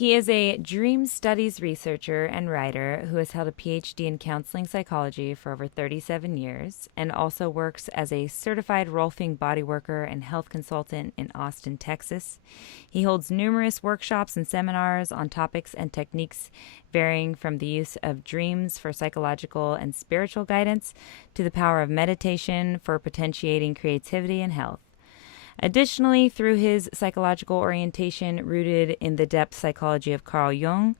He is a dream studies researcher and writer who has held a PhD in counseling psychology for over 37 years and also works as a certified Rolfing bodyworker and health consultant in Austin, Texas. He holds numerous workshops and seminars on topics and techniques varying from the use of dreams for psychological and spiritual guidance to the power of meditation for potentiating creativity and health. Additionally, through his psychological orientation rooted in the depth psychology of Carl Jung,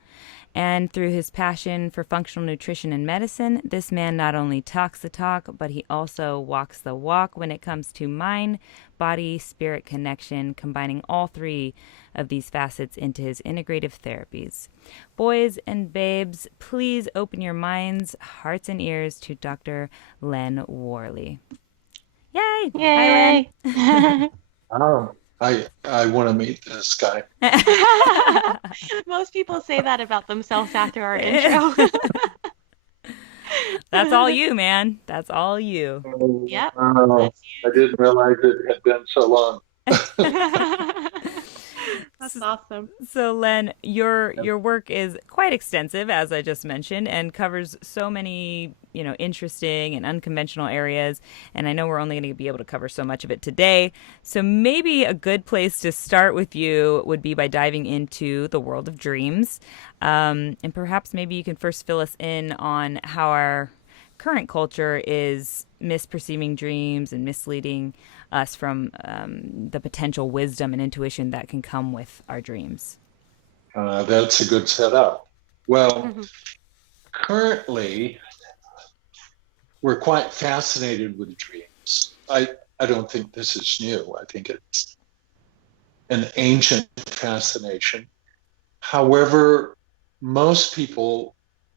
and through his passion for functional nutrition and medicine, this man not only talks the talk, but he also walks the walk when it comes to mind, body, spirit connection, combining all three of these facets into his integrative therapies. Boys and babes, please open your minds, hearts, and ears to Dr. Len Worley. Yay! Yay! Hi, Len. Oh, I want to meet this guy. Most people say that about themselves after our intro. That's all you, man. That's all you. Yep. I didn't realize it had been so long. That's awesome. So, Len, your work is quite extensive, as I just mentioned, and covers so many, interesting and unconventional areas. And I know we're only going to be able to cover so much of it today. So maybe a good place to start with you would be by diving into the world of dreams. And perhaps maybe you can first fill us in on how our current culture is misperceiving dreams and misleading us from the potential wisdom and intuition that can come with our dreams. That's a good setup. Well, currently, we're quite fascinated with dreams. I don't think this is new. I think it's an ancient fascination. However, most people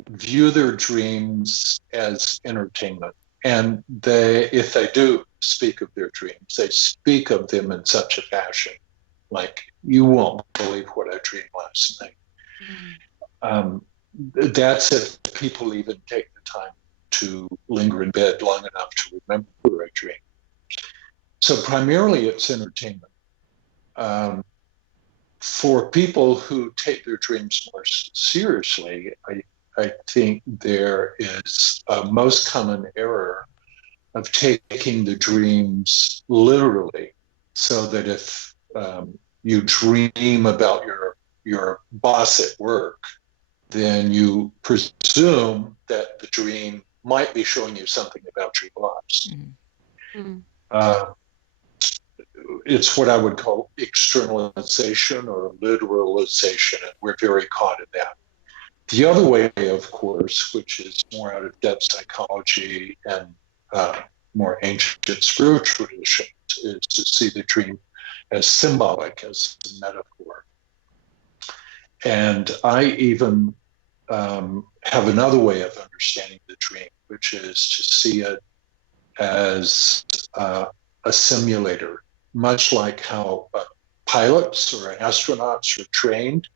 view their dreams as entertainment. And if they do speak of their dreams, they speak of them in such a fashion, like, you won't believe what I dreamed last night. That's if people even take the time to linger in bed long enough to remember a dream. So primarily it's entertainment. For people who take their dreams more seriously, I think there is a most common error of taking the dreams literally, so that if you dream about your boss at work, then you presume that the dream might be showing you something about your boss. It's what I would call externalization or literalization, and we're very caught in that. The other way, of course, which is more out of depth psychology and more ancient spiritual traditions, is to see the dream as symbolic, as a metaphor. And I even have another way of understanding the dream, which is to see it as a simulator, much like how pilots or astronauts are trained.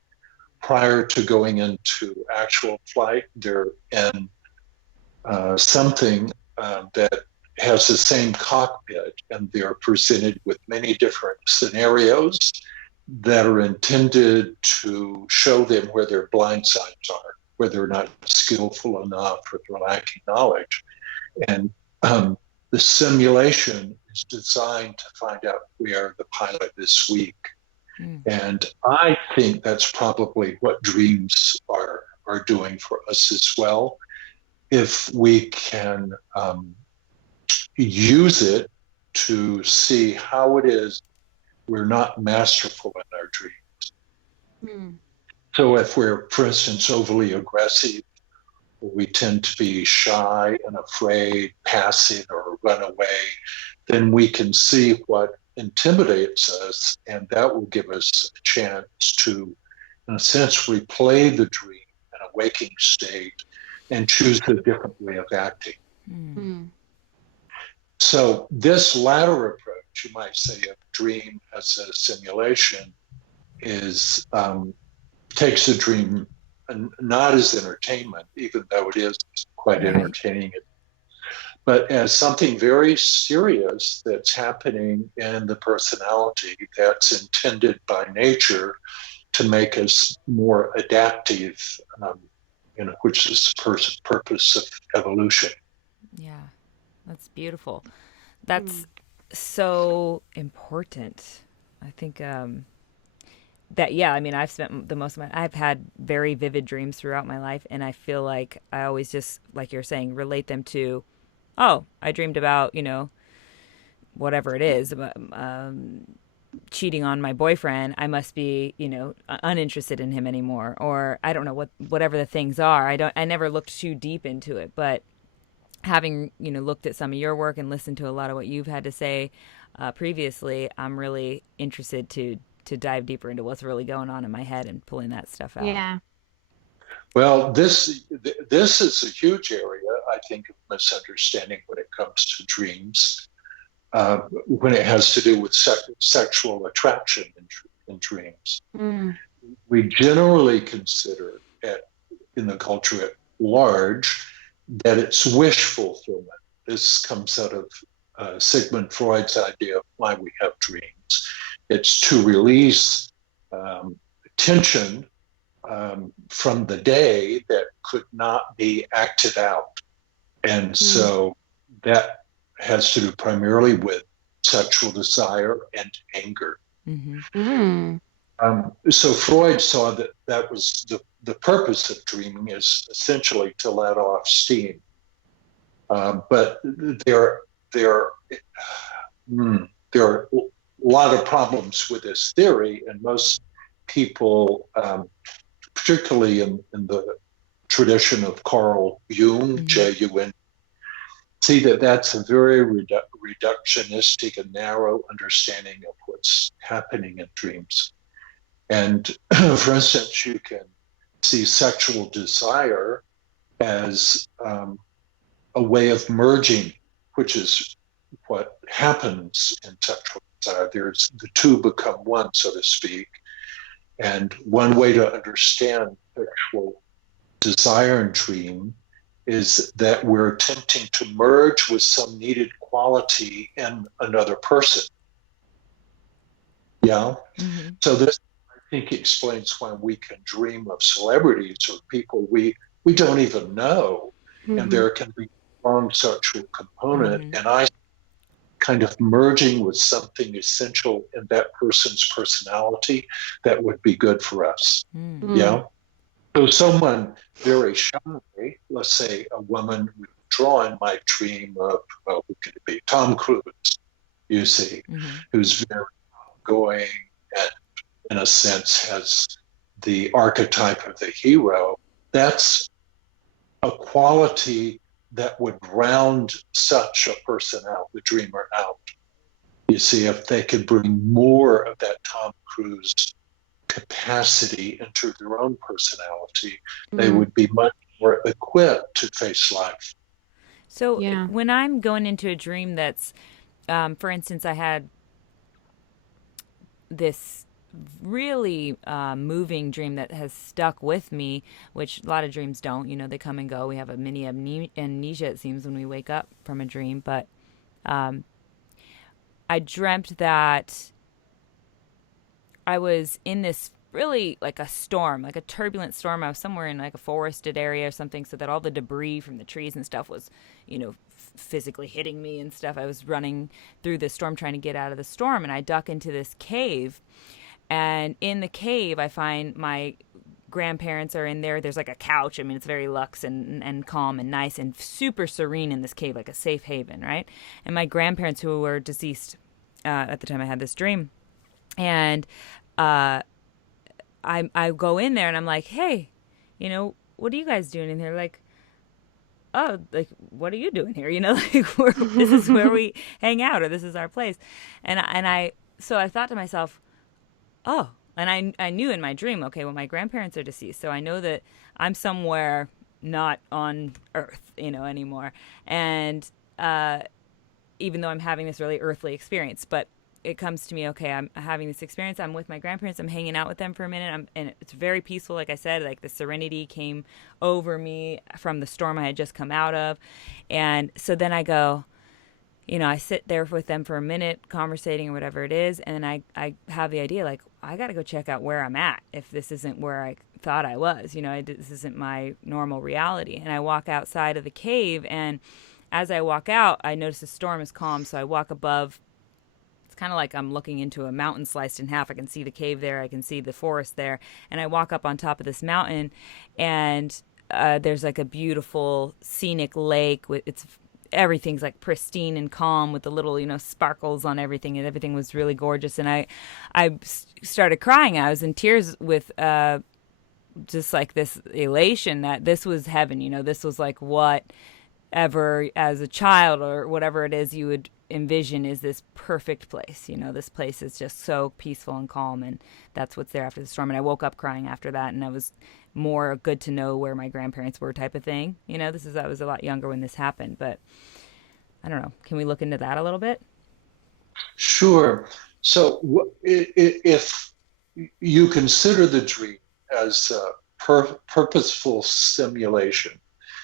Prior to going into actual flight, they're in something that has the same cockpit, and they're presented with many different scenarios that are intended to show them where their blind sides are, where they're not skillful enough or they're lacking knowledge. And the simulation is designed to find out where the pilot is weak. And I think that's probably what dreams are doing for us as well. If we can use it to see how it is we're not masterful in our dreams. So if we're, for instance, overly aggressive, or we tend to be shy and afraid, passive, or run away, then we can see what intimidates us, and that will give us a chance to, in a sense, replay the dream in a waking state and choose a different way of acting. So this latter approach, you might say, of dream as a simulation, is takes the dream not as entertainment, even though it is quite entertaining, but as something very serious that's happening in the personality that's intended by nature to make us more adaptive, which is the purpose of evolution. Yeah, that's beautiful. That's so important. I think that, yeah, I mean, I've spent the most of my, I've had very vivid dreams throughout my life, and I feel like I always just, like you're saying, relate them to, oh, I dreamed about, whatever it is, cheating on my boyfriend. I must be, uninterested in him anymore, or I don't know whatever the things are. I never looked too deep into it, but having, looked at some of your work and listened to a lot of what you've had to say previously, I'm really interested to dive deeper into what's really going on in my head and pulling that stuff out. Yeah. Well, this is a huge area, I think, of misunderstanding when it comes to dreams, when it has to do with sexual attraction in dreams. We generally consider in the culture at large that it's wish fulfillment. This comes out of Sigmund Freud's idea of why we have dreams. It's to release tension from the day that could not be acted out. And so that has to do primarily with sexual desire and anger. So Freud saw that was the purpose of dreaming, is essentially to let off steam. But there are a lot of problems with this theory, and most people, particularly in the tradition of Carl Jung, Jun, see that that's a very reductionistic and narrow understanding of what's happening in dreams. And for instance, you can see sexual desire as a way of merging, which is what happens in sexual desire. The two become one, so to speak. And one way to understand sexual desire and dream is that we're attempting to merge with some needed quality in another person. Yeah. So this, I think, explains why we can dream of celebrities or people we don't even know, and there can be a strong sexual component, and I kind of merging with something essential in that person's personality that would be good for us. Yeah. So someone very shy, let's say a woman withdrawn, might dream of, who could it be? Tom Cruise, you see, who's very outgoing and in a sense has the archetype of the hero. That's a quality that would round such a person out, the dreamer out. You see, if they could bring more of that Tom Cruise capacity into their own personality, they would be much more equipped to face life. So when I'm going into a dream that's, for instance, I had this really moving dream that has stuck with me, which a lot of dreams don't, they come and go. We have a mini amnesia, it seems, when we wake up from a dream. But I dreamt that I was in this really like a storm, like a turbulent storm. I was somewhere in like a forested area or something, so that all the debris from the trees and stuff was, physically hitting me and stuff. I was running through the storm trying to get out of the storm, and I duck into this cave. And in the cave, I find my grandparents are in there. There's like a couch. I mean, it's very luxe and calm and nice and super serene in this cave, like a safe haven, right? And my grandparents, who were deceased at the time I had this dream, and I go in there and I'm like, hey, what are you guys doing in here? Like, oh, like, what are you doing here? Like, this is where we hang out, or this is our place. So I thought to myself, oh, and I knew in my dream, okay, well, my grandparents are deceased, so I know that I'm somewhere not on Earth, anymore. And even though I'm having this really earthly experience, but it comes to me, okay, I'm having this experience. I'm with my grandparents. I'm hanging out with them for a minute. And it's very peaceful. Like I said, like the serenity came over me from the storm I had just come out of. And so then I go, I sit there with them for a minute, conversating or whatever it is, and then I have the idea like I got to go check out where I'm at if this isn't where I thought I was. This isn't my normal reality. And I walk outside of the cave, and as I walk out, I notice the storm is calm, so I walk above. It's kind of like I'm looking into a mountain sliced in half. I can see the cave there, I can see the forest there, and I walk up on top of this mountain, and there's like a beautiful scenic lake with it's everything's like pristine and calm with the little sparkles on everything, and everything was really gorgeous. And I started crying. I was in tears with just like this elation that this was heaven. This was like whatever as a child or whatever it is you would envision is this perfect place. This place is just so peaceful and calm, and that's what's there after the storm. And I woke up crying after that, and I was more good to know where my grandparents were type of thing. I was a lot younger when this happened, but I don't know. Can we look into that a little bit? Sure. So if you consider the dream as a purposeful simulation,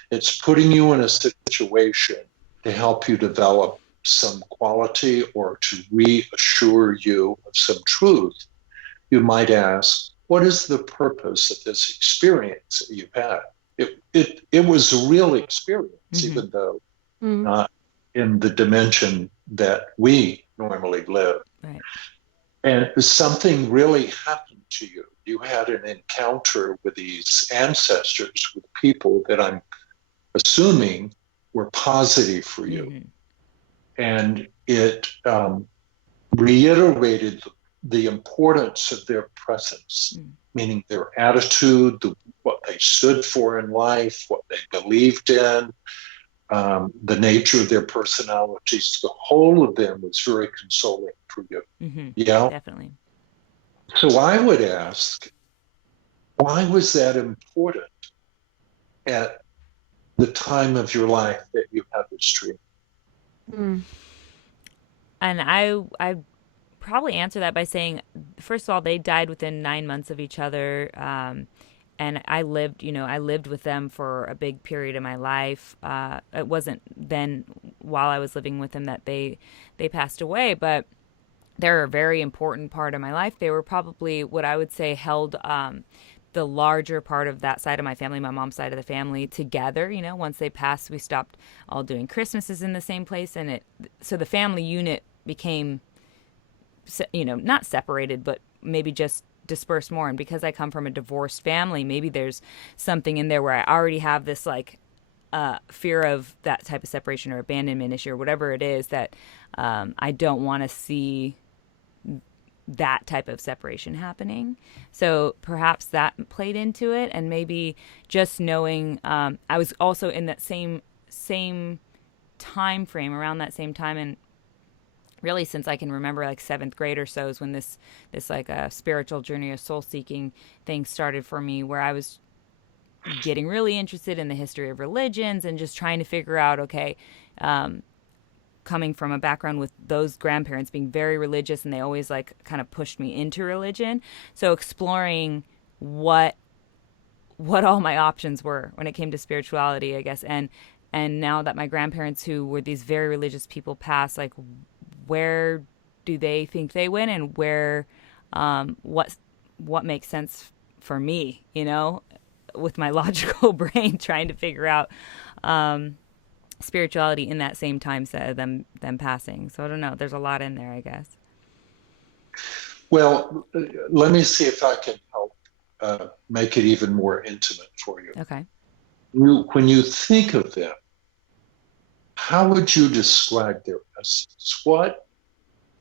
it's putting you in a situation to help you develop some quality or to reassure you of some truth. You might ask, what is the purpose of this experience that you've had? It was a real experience, even though not in the dimension that we normally live. Right. And something really happened to you. You had an encounter with these ancestors, with people that I'm assuming were positive for you. And it reiterated the importance of their presence, meaning their attitude, what they stood for in life, what they believed in, the nature of their personalities. The whole of them was very consoling for you. Yeah, definitely. So I would ask, why was that important at the time of your life that you had this dream? And I probably answer that by saying, first of all, they died within 9 months of each other. And I lived with them for a big period of my life. It wasn't then while I was living with them that they passed away, but they're a very important part of my life. They were probably what I would say held the larger part of that side of my family, my mom's side of the family, together. Once they passed, we stopped all doing Christmases in the same place, and so the family unit became, not separated, but maybe just dispersed more. And because I come from a divorced family, maybe there's something in there where I already have this like fear of that type of separation or abandonment issue or whatever it is that I don't want to see that type of separation happening. So perhaps that played into it, and maybe just knowing I was also in that same time frame, around that same time, and really since I can remember, like 7th grade or so, is when this like a spiritual journey, a soul seeking thing started for me, where I was getting really interested in the history of religions and just trying to figure out, okay, coming from a background with those grandparents being very religious, and they always like kind of pushed me into religion. So exploring what all my options were when it came to spirituality, I guess. And now that my grandparents, who were these very religious people, passed, like where do they think they went, and where what makes sense for me, with my logical brain trying to figure out spirituality in that same time set of them passing. So I don't know. There's a lot in there, I guess. Well, let me see if I can help make it even more intimate for you. Okay. When you think of them, how would you describe their essence? What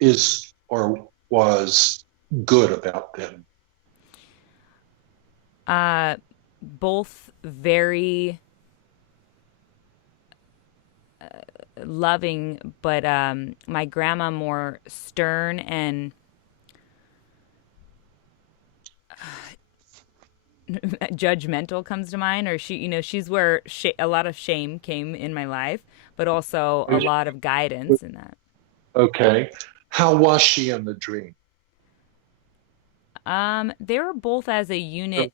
is or was good about them? Both very loving, but my grandma more stern and judgmental comes to mind. Or she's where a lot of shame came in my life, but also a lot of guidance in that. Okay. How was she in the dream? They were both as a unit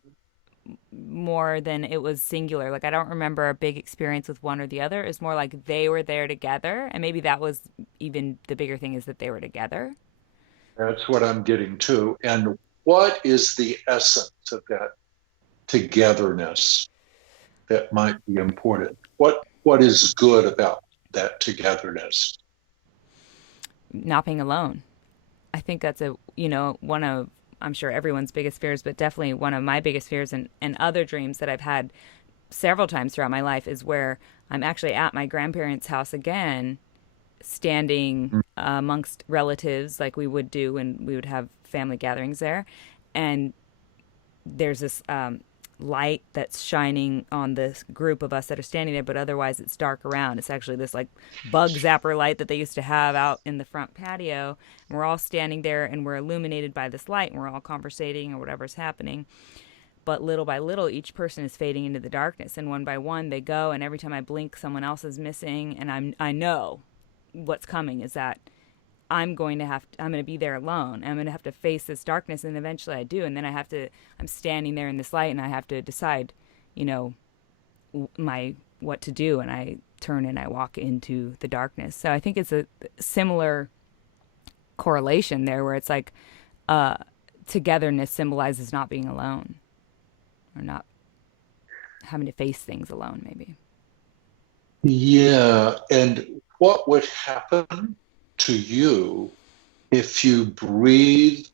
more than it was singular. Like I don't remember a big experience with one or the other. It's more like they were there together, and maybe that was even the bigger thing is that they were together. That's what I'm getting to. And what is the essence of that togetherness that might be important? What is good about that togetherness? Not being alone. I think that's one of, I'm sure everyone's biggest fears, but definitely one of my biggest fears and other dreams that I've had several times throughout my life is where I'm actually at my grandparents' house again, standing amongst relatives like we would do when we would have family gatherings there. And there's this light that's shining on this group of us that are standing there, but otherwise it's dark around. It's actually this like bug zapper light that they used to have out in the front patio. And we're all standing there and we're illuminated by this light and we're all conversating or whatever's happening. But little by little, each person is fading into the darkness, and one by one they go. And every time I blink, someone else is missing, and I know what's coming is that I'm going to be there alone. I'm going to have to face this darkness, and eventually I do. And then I'm standing there in this light, and I have to decide, what to do. And I turn and I walk into the darkness. So I think it's a similar correlation there, where it's like togetherness symbolizes not being alone, or not having to face things alone, maybe. Yeah. And what would happen to you if you breathe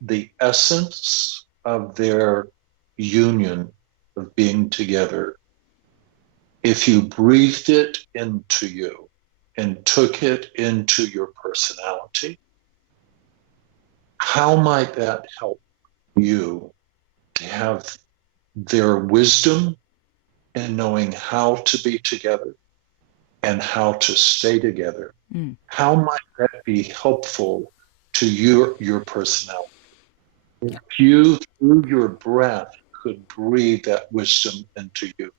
the essence of their union of being together, if you breathed it into you and took it into your personality? How might that help you to have their wisdom in knowing how to be together and how to stay together? How might that be helpful to your personality? If you, through your breath, could breathe that wisdom into you.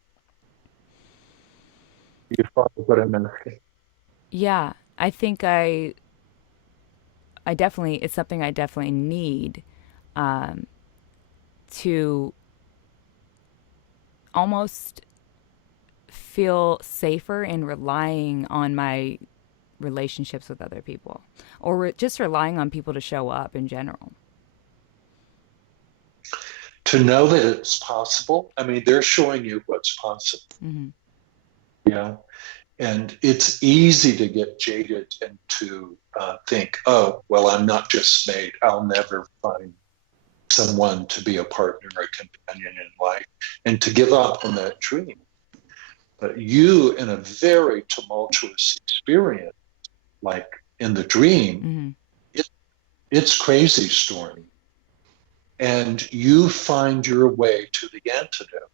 You follow what I'm asking? Yeah, I think I definitely, it's something I definitely need to almost feel safer in relying on my relationships with other people, or just relying on people to show up in general. To know that it's possible. I mean, they're showing you what's possible. Mm-hmm. Yeah. And it's easy to get jaded and to think, oh, well, I'm not just made. I'll never find someone to be a partner or a companion in life, and to give up on that dream. But you, in a very tumultuous experience, like in the dream, it's crazy stormy. And you find your way to the antidote,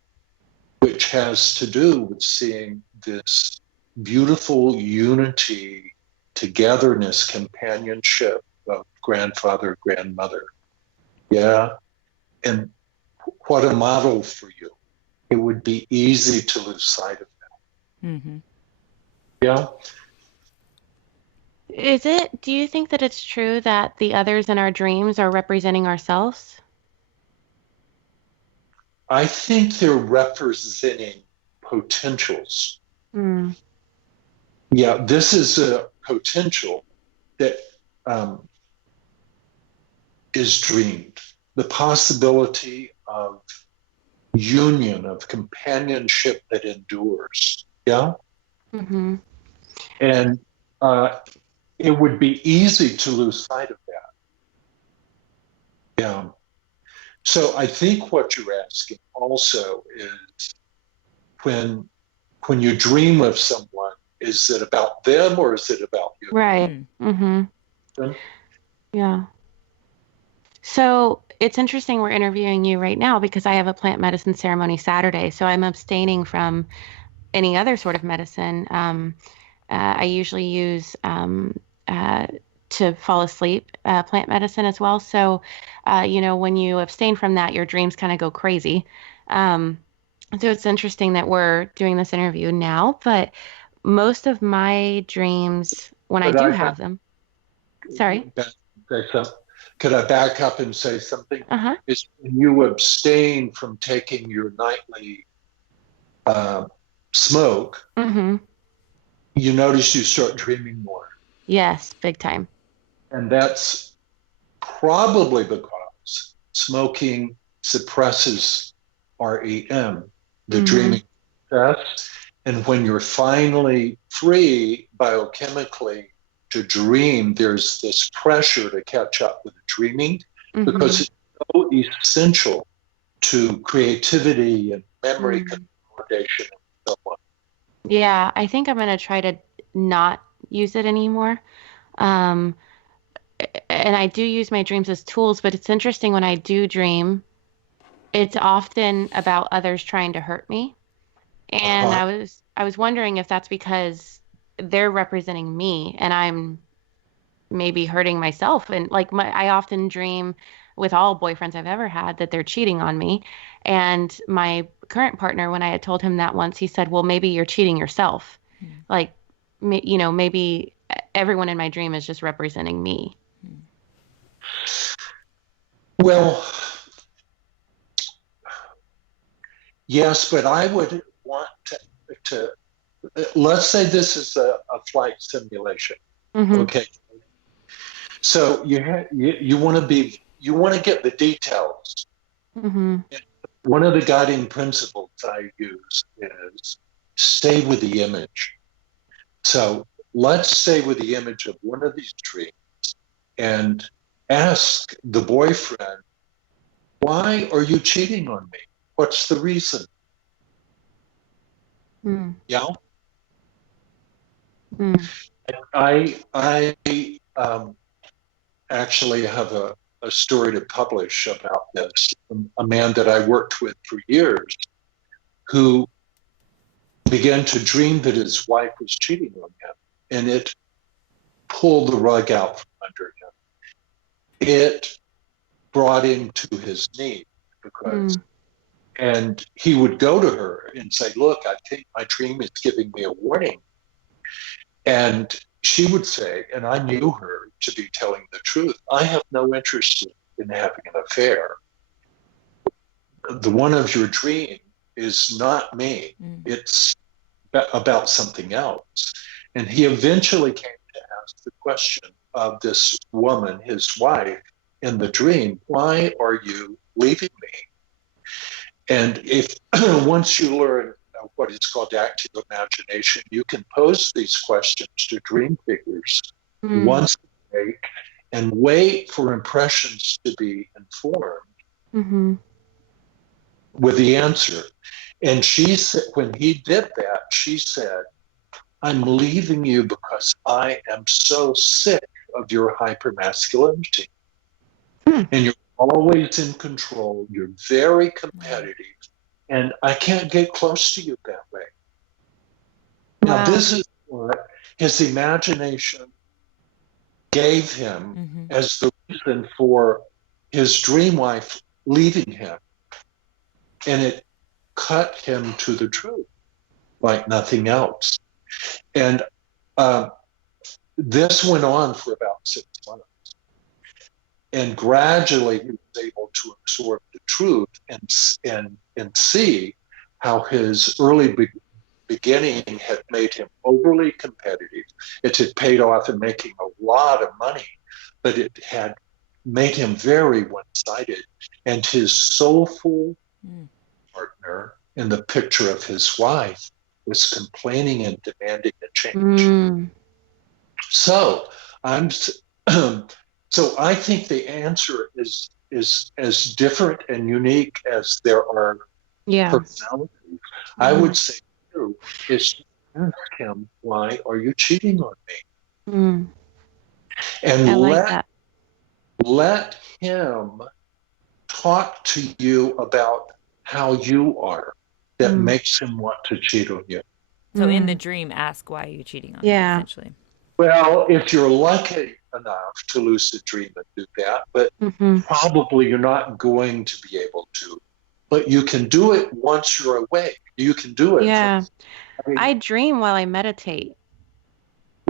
which has to do with seeing this beautiful unity, togetherness, companionship of grandfather, grandmother. Yeah. And what a model for you. It would be easy to lose sight of that. Mm-hmm. Yeah. Do you think that it's true that the others in our dreams are representing ourselves? I think they're representing potentials. Yeah, this is a potential that is dreamed. The possibility of union, of companionship that endures. Yeah. Mm-hmm. And it would be easy to lose sight of that. Yeah. So I think what you're asking also is when you dream of someone, is it about them or is it about you? Right. Mm-hmm. Yeah. So it's interesting we're interviewing you right now because I have a plant medicine ceremony Saturday. So I'm abstaining from any other sort of medicine. I usually use to fall asleep plant medicine as well. So, when you abstain from that, your dreams kind of go crazy. So it's interesting that we're doing this interview now, but most of my dreams, when I But do have them, sorry. could I back up and say something? Uh-huh. Is when you abstain from taking your nightly smoke, Mm-hmm. you notice you start dreaming more. Yes, big time. And that's probably because smoking suppresses REM, the dreaming process. And when you're finally free biochemically to dream, there's this pressure to catch up with the dreaming because it's so essential to creativity and memory consolidation and so on. Yeah, I think I'm going to try to not use it anymore. Um, and I do use my dreams as tools, but it's interesting when I do dream, it's often about others trying to hurt me. And I was wondering if that's because they're representing me and I'm maybe hurting myself. And like I often dream with all boyfriends I've ever had that they're cheating on me. And my current partner, when I had told him that once, he said, well, maybe you're cheating yourself. Like, maybe everyone in my dream is just representing me. Well, yes, but I would want to let's say this is a flight simulation. Okay. So you want to get the details. One of the guiding principles I use is stay with the image. So let's stay with the image of one of these dreams and ask the boyfriend, why are you cheating on me? What's the reason? Yeah. I actually have a story to publish about this. A man that I worked with for years who began to dream that his wife was cheating on him, and it pulled the rug out from under him. It brought him to his knees and he would go to her and say, look, I think my dream is giving me a warning. And she would say, and I knew her to be telling the truth, I have no interest in having an affair. The one of your dream is not me. It's about something else. And he eventually came to ask the question of this woman, his wife, in the dream, why are you leaving me? And if once you learn what is called active imagination, you can pose these questions to dream figures once a week and wait for impressions to be informed with the answer. And she said, when he did that, she said, I'm leaving you because I am so sick of your hypermasculinity. And you're always in control. You're very competitive. And I can't get close to you that way. Now, this is what his imagination gave him as the reason for his dream wife leaving him. And it cut him to the truth like nothing else. And this went on for about 6 months. And gradually he was able to absorb the truth and see how his early beginning had made him overly competitive. It had paid off in making a lot of money, but it had made him very one-sided. And his soulful partner in the picture of his wife was complaining and demanding a change. So I think the answer is as different and unique as there are personalities. I would say too is to ask him, why are you cheating on me? And let him talk to you about how you are that makes him want to cheat on you. So in the dream, ask why are you cheating on me, essentially. Well, if you're lucky enough to lucid dream and do that, but probably you're not going to be able to. But you can do it once you're awake. You can do it. Yeah. I dream while I meditate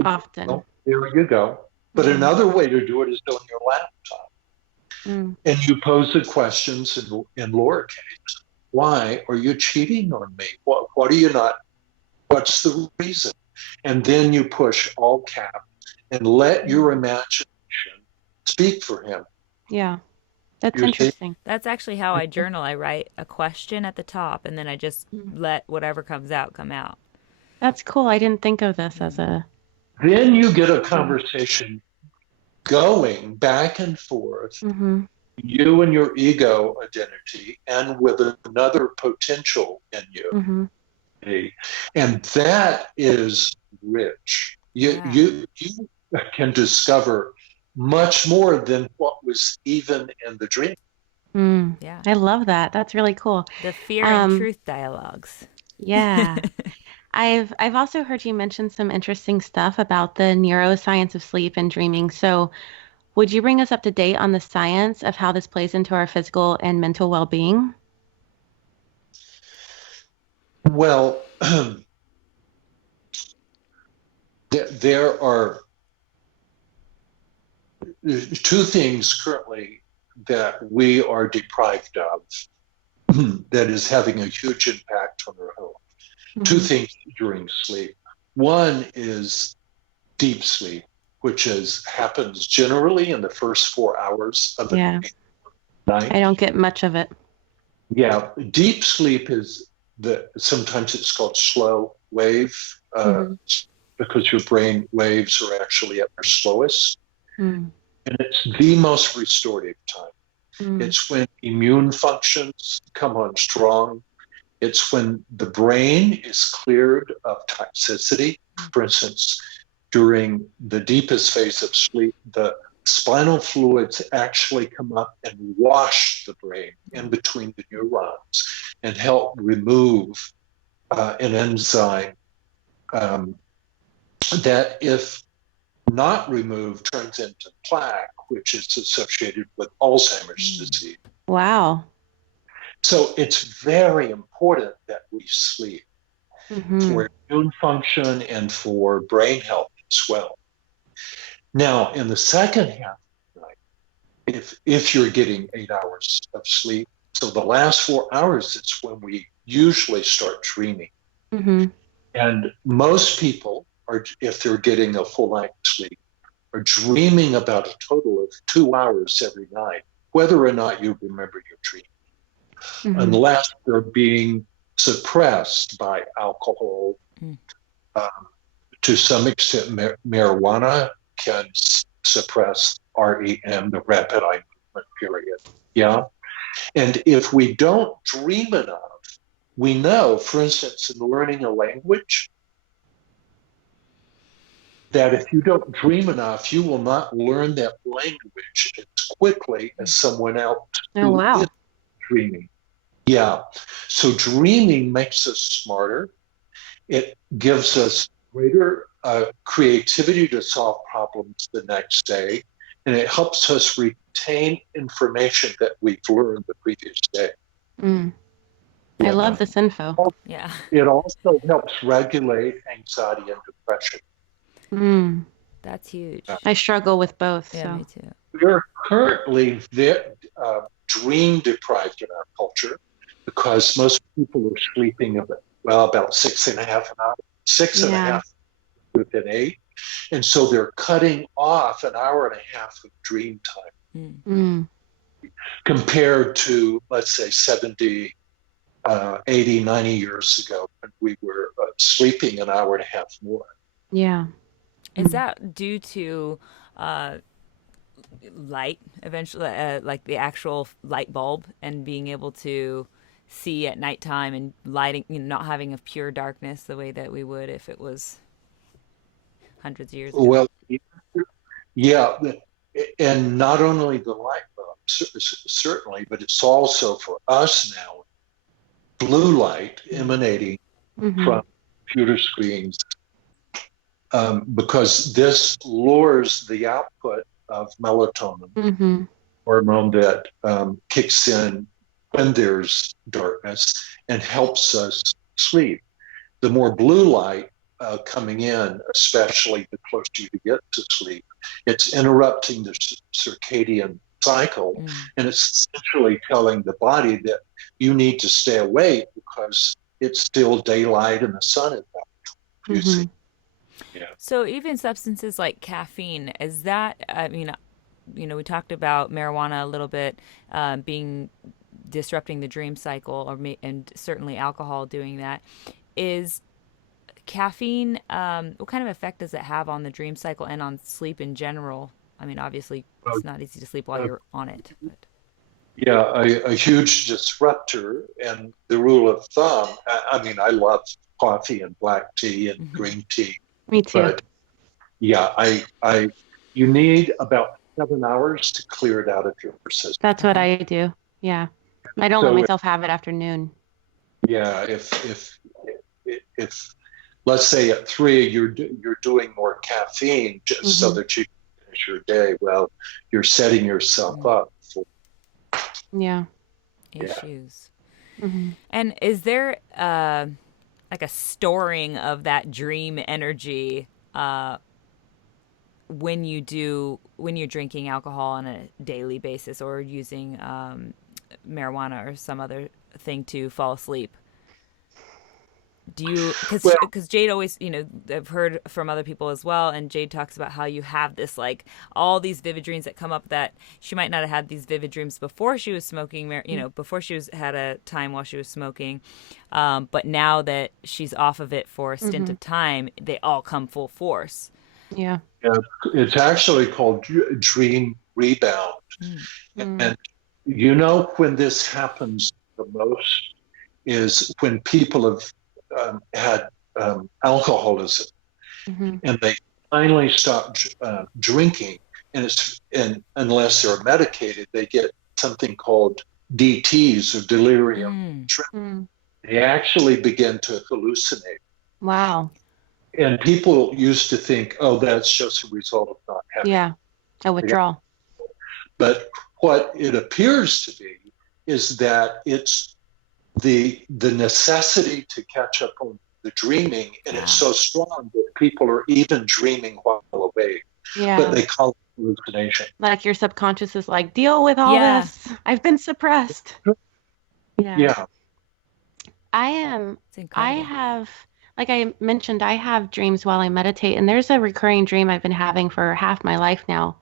often. Well, there you go. But another way to do it is on your laptop. Mm. And you pose the questions in lowercase. Why are you cheating on me? What are you not? What's the reason? And then you push all cap and let your imagination speak for him. Yeah. That's You see? interesting. That's actually how I journal. I write a question at the top and then I just Mm. let whatever comes out come out. That's cool. I didn't think of this as a. Then you get a conversation going back and forth, Mm-hmm. you and your ego identity, and with another potential in you. Mm-hmm. And that is rich. You can discover much more than what was even in the dream. Mm. Yeah. I love that. That's really cool. The fear and truth dialogues. Yeah. I've also heard you mention some interesting stuff about the neuroscience of sleep and dreaming. So, would you bring us up to date on the science of how this plays into our physical and mental well-being? Well, there are two things currently that we are deprived of that is having a huge impact on our health. Two Mm-hmm. things during sleep. One is deep sleep, which happens generally in the first 4 hours of the Yeah. night. I don't get much of it. Yeah, deep sleep is sometimes it's called slow wave Mm-hmm. because your brain waves are actually at their slowest, Mm. and it's the most restorative time. Mm. It's when immune functions come on strong. It's when the brain is cleared of toxicity. For instance, during the deepest phase of sleep, the spinal fluids actually come up and wash the brain in between the neurons and help remove an enzyme that, if not removed, turns into plaque, which is associated with Alzheimer's disease. Wow. So it's very important that we sleep Mm-hmm. for immune function and for brain health as well. Now, in the second half of the night, if you're getting 8 hours of sleep, so the last 4 hours is when we usually start dreaming. Mm-hmm. And most people are, if they're getting a full night's sleep, are dreaming about a total of 2 hours every night, whether or not you remember your dream, Mm-hmm. unless they're being suppressed by alcohol. To some extent, marijuana can suppress REM, the rapid eye movement period. Yeah. And if we don't dream enough, we know, for instance, in learning a language, that if you don't dream enough, you will not learn that language as quickly as someone else Oh, who wow. is dreaming. Yeah. So dreaming makes us smarter. It gives us greater creativity to solve problems the next day, and it helps us retain information that we've learned the previous day. Mm. I Yeah. love this info. Yeah. It also helps regulate anxiety and depression. Mm. That's huge. I struggle with both. Yeah, So. me too. We're currently dream deprived in our culture because most people are sleeping about 6.5 hours, six and a Yeah. half within 8. And so they're cutting off an hour and a half of dream time Mm. compared to, let's say, 70, 80, 90 years ago when we were sleeping an hour and a half more. Yeah. Is that due to light eventually, like the actual light bulb and being able to see at nighttime and lighting, not having a pure darkness the way that we would if it was hundreds of years ago? Well, yeah, and not only the light bulb, certainly, but it's also for us now, blue light emanating Mm-hmm. from computer screens, because this lowers the output of melatonin, Mm-hmm. hormone that kicks in when there's darkness and helps us sleep. The more blue light coming in, especially the closer you get to sleep, it's interrupting the circadian cycle. And it's essentially telling the body that you need to stay awake because it's still daylight and the sun is out. You see? Yeah. So even substances like caffeine, is that, I mean, we talked about marijuana a little bit, being disrupting the dream cycle, and certainly alcohol doing that. Is caffeine, what kind of effect does it have on the dream cycle and on sleep in general? I mean, obviously, it's not easy to sleep while you're on it. But. Yeah, a huge disruptor. And the rule of thumb, I mean, I love coffee and black tea and green tea. Me too. But yeah, you need about 7 hours to clear it out of your system. That's what I do. Yeah. I don't let myself have it after noon. Yeah, if let's say at 3 you're doing more caffeine just so that you can finish your day, well, you're setting yourself up for issues. And is there like a storing of that dream energy when you're drinking alcohol on a daily basis or using marijuana or some other thing to fall asleep? Do you, because Jade always, I've heard from other people as well, and Jade talks about how you have this, like, all these vivid dreams that come up that she might not have had these vivid dreams before she was smoking, before she had a time while she was smoking, but now that she's off of it for a stint of time, they all come full force. Yeah. It's actually called dream rebound. And when this happens the most is when people have had alcoholism and they finally stop drinking, and unless they're medicated, they get something called DTs, or delirium. They actually begin to hallucinate. Wow. And people used to think, oh, that's just a result of not having a withdrawal. But what it appears to be is that it's the necessity to catch up on the dreaming, and it's so strong that people are even dreaming while awake. Yeah. But they call it hallucination. Like your subconscious is like, deal with all this. I've been suppressed. Yeah. I have, like I mentioned, I have dreams while I meditate, and there's a recurring dream I've been having for half my life now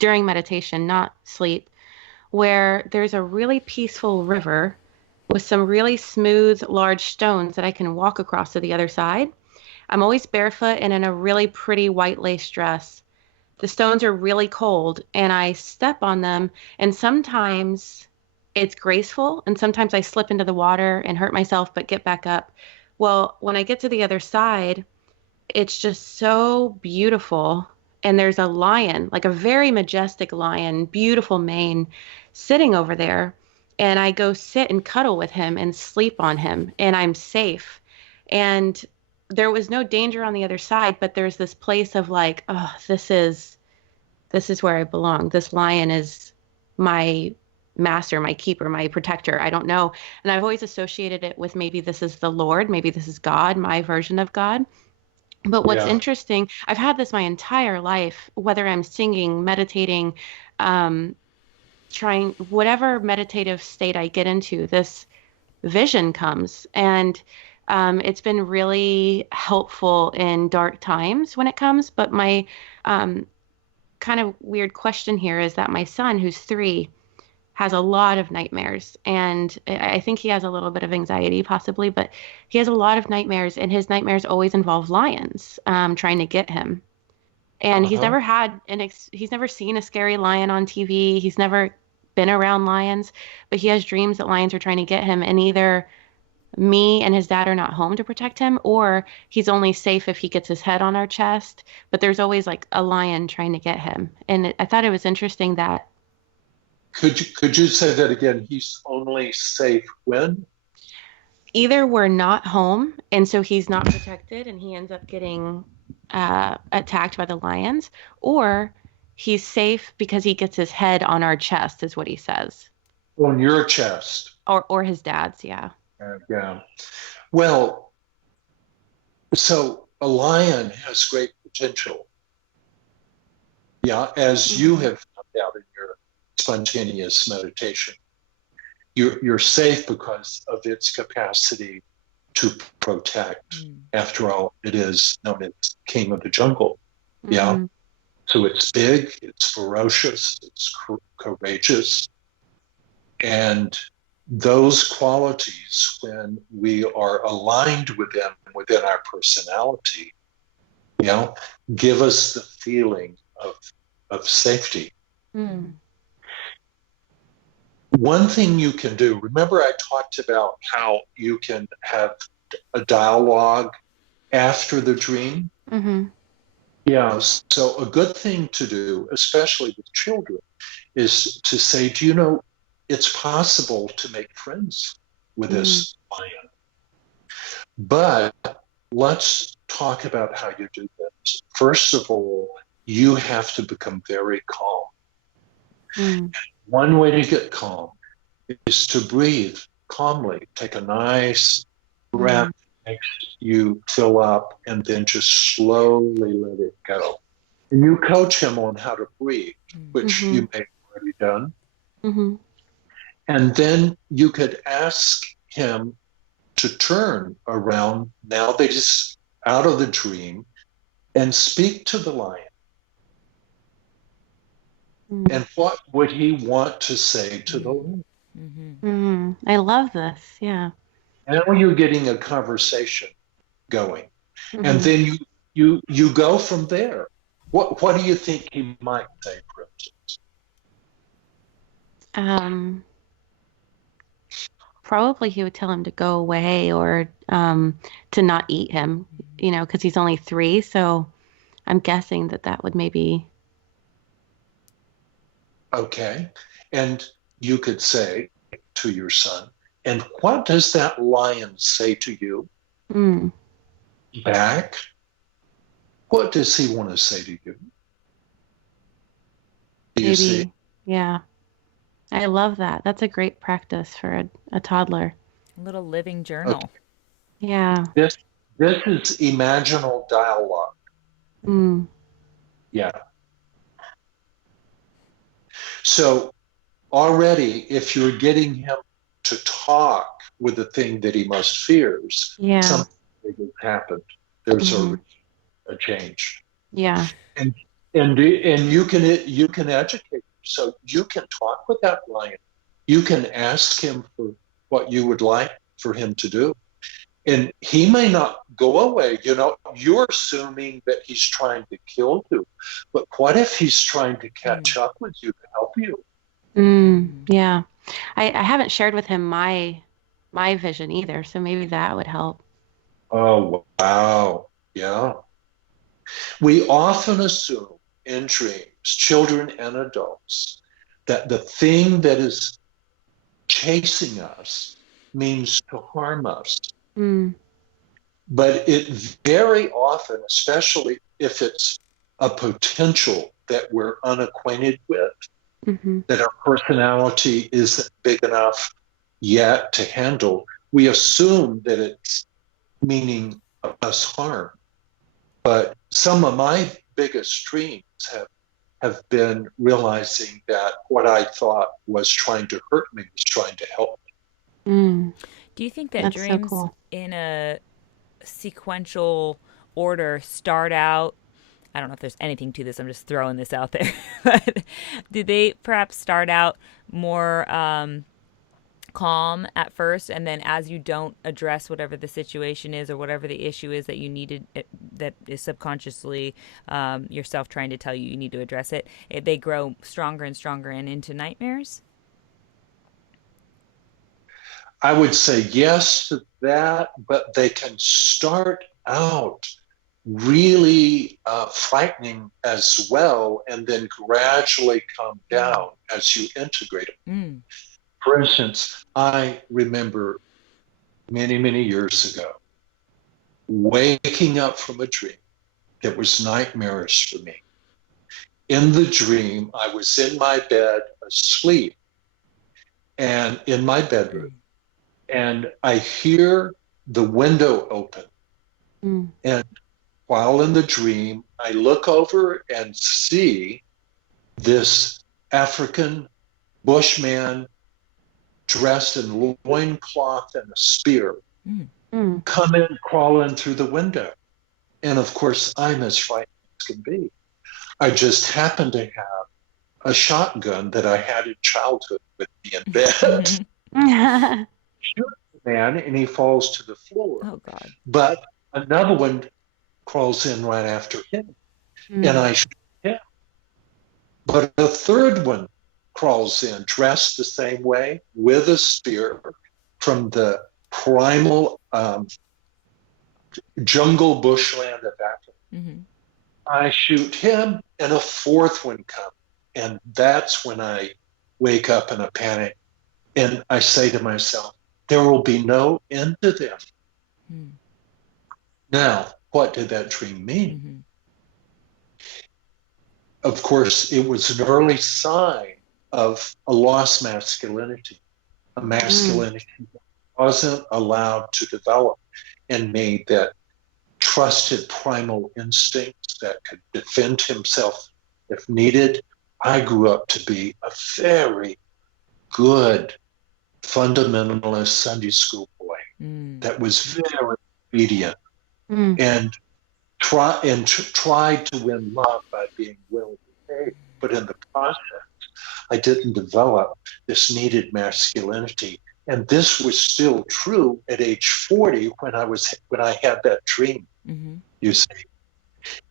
during meditation, not sleep, where there's a really peaceful river with some really smooth, large stones that I can walk across to the other side. I'm always barefoot and in a really pretty white lace dress. The stones are really cold, and I step on them, and sometimes it's graceful, and sometimes I slip into the water and hurt myself but get back up. Well, when I get to the other side, it's just so beautiful, and there's a lion, like a very majestic lion, beautiful mane, sitting over there. And I go sit and cuddle with him and sleep on him, and I'm safe. And there was no danger on the other side, but there's this place of like, oh, this is where I belong. This lion is my master, my keeper, my protector. I don't know. And I've always associated it with maybe this is the Lord, maybe this is God, my version of God. But what's interesting, I've had this my entire life, whether I'm singing, meditating, trying whatever meditative state I get into, this vision comes, and it's been really helpful in dark times when it comes. But my kind of weird question here is that my son, who's 3, has a lot of nightmares, and I think he has a little bit of anxiety possibly, but he has a lot of nightmares, and his nightmares always involve lions trying to get him. And he's never had he's never seen a scary lion on TV. He's never been around lions, but he has dreams that lions are trying to get him, and either me and his dad are not home to protect him, or he's only safe if he gets his head on our chest. But there's always like a lion trying to get him. And I thought it was interesting that. Could you say that again? He's only safe when? Either we're not home, and so he's not protected, and he ends up getting attacked by the lions, or he's safe because he gets his head on our chest, is what he says. On your chest. Or his dad's, yeah. Yeah. Well, so a lion has great potential. Yeah, as you have found out in your spontaneous meditation. You're safe because of its capacity to protect. After all, it is known as king of the jungle. Yeah. So it's big, it's ferocious, it's courageous. And those qualities, when we are aligned with them within our personality, give us the feeling of safety. One thing you can do, remember I talked about how you can have a dialogue after the dream? Yeah, so a good thing to do, especially with children, is to say, do you know, it's possible to make friends with this lion. But let's talk about how you do this. First of all, you have to become very calm. One way to get calm is to breathe calmly. Take a nice breath, makes you fill up, and then just slowly let it go. And you coach him on how to breathe, which you may have already done. And then you could ask him to turn around now that he's out of the dream and speak to the lion. And what would he want to say to the lion? I love this. Yeah. Now you're getting a conversation going. And then you go from there. What do you think he might say, for instance? Probably he would tell him to go away or to not eat him, because he's only 3. So I'm guessing that would maybe. Okay. And you could say to your son, and what does that lion say to you? Back? What does he want to say to you? Do you see? Yeah. I love that. That's a great practice for a toddler. A little living journal. Okay. Yeah. This is imaginal dialogue. Yeah. So already, if you're getting him to talk with the thing that he most fears, something big has happened. There's a change. Yeah. And you can educate. So you can talk with that lion. You can ask him for what you would like for him to do. And he may not go away. You're assuming that he's trying to kill you. But what if he's trying to catch up with you to help you? Yeah. I haven't shared with him my vision either. So maybe that would help. Oh, wow. Yeah. We often assume in dreams, children and adults, that the thing that is chasing us means to harm us. But it very often, especially if it's a potential that we're unacquainted with, that our personality isn't big enough yet to handle, we assume that it's meaning us harm. But some of my biggest dreams have been realizing that what I thought was trying to hurt me was trying to help me. Do you think that That's dreams so cool. in a sequential order start out, I don't know if there's anything to this, I'm just throwing this out there, but do they perhaps start out more calm at first, and then as you don't address whatever the situation is or whatever the issue is that you needed, that is subconsciously yourself trying to tell you need to address it, they grow stronger and stronger and into nightmares? I would say yes to that, but they can start out really frightening as well, and then gradually come down as you integrate them. For instance, I remember many, many years ago waking up from a dream that was nightmarish for me. In the dream, I was in my bed asleep and in my bedroom, and I hear the window open. And while in the dream, I look over and see this African bushman dressed in loincloth and a spear come in crawling through the window. And of course, I'm as frightened as can be. I just happened to have a shotgun that I had in childhood with me in bed. Shoot the man, and he falls to the floor. Oh, God. But another one crawls in right after him, and I shoot him. But a third one crawls in, dressed the same way, with a spear from the primal jungle bushland of Africa. I shoot him, and a fourth one comes. And that's when I wake up in a panic, and I say to myself, there will be no end to them. Now, what did that dream mean? Of course, it was an early sign of a lost masculinity, a masculinity that wasn't allowed to develop and made that trusted primal instincts that could defend himself if needed. I grew up to be a very good fundamentalist Sunday school boy that was very obedient and tried to win love by being well behaved. But in the process, I didn't develop this needed masculinity. And this was still true at age 40 when I had that dream. You see,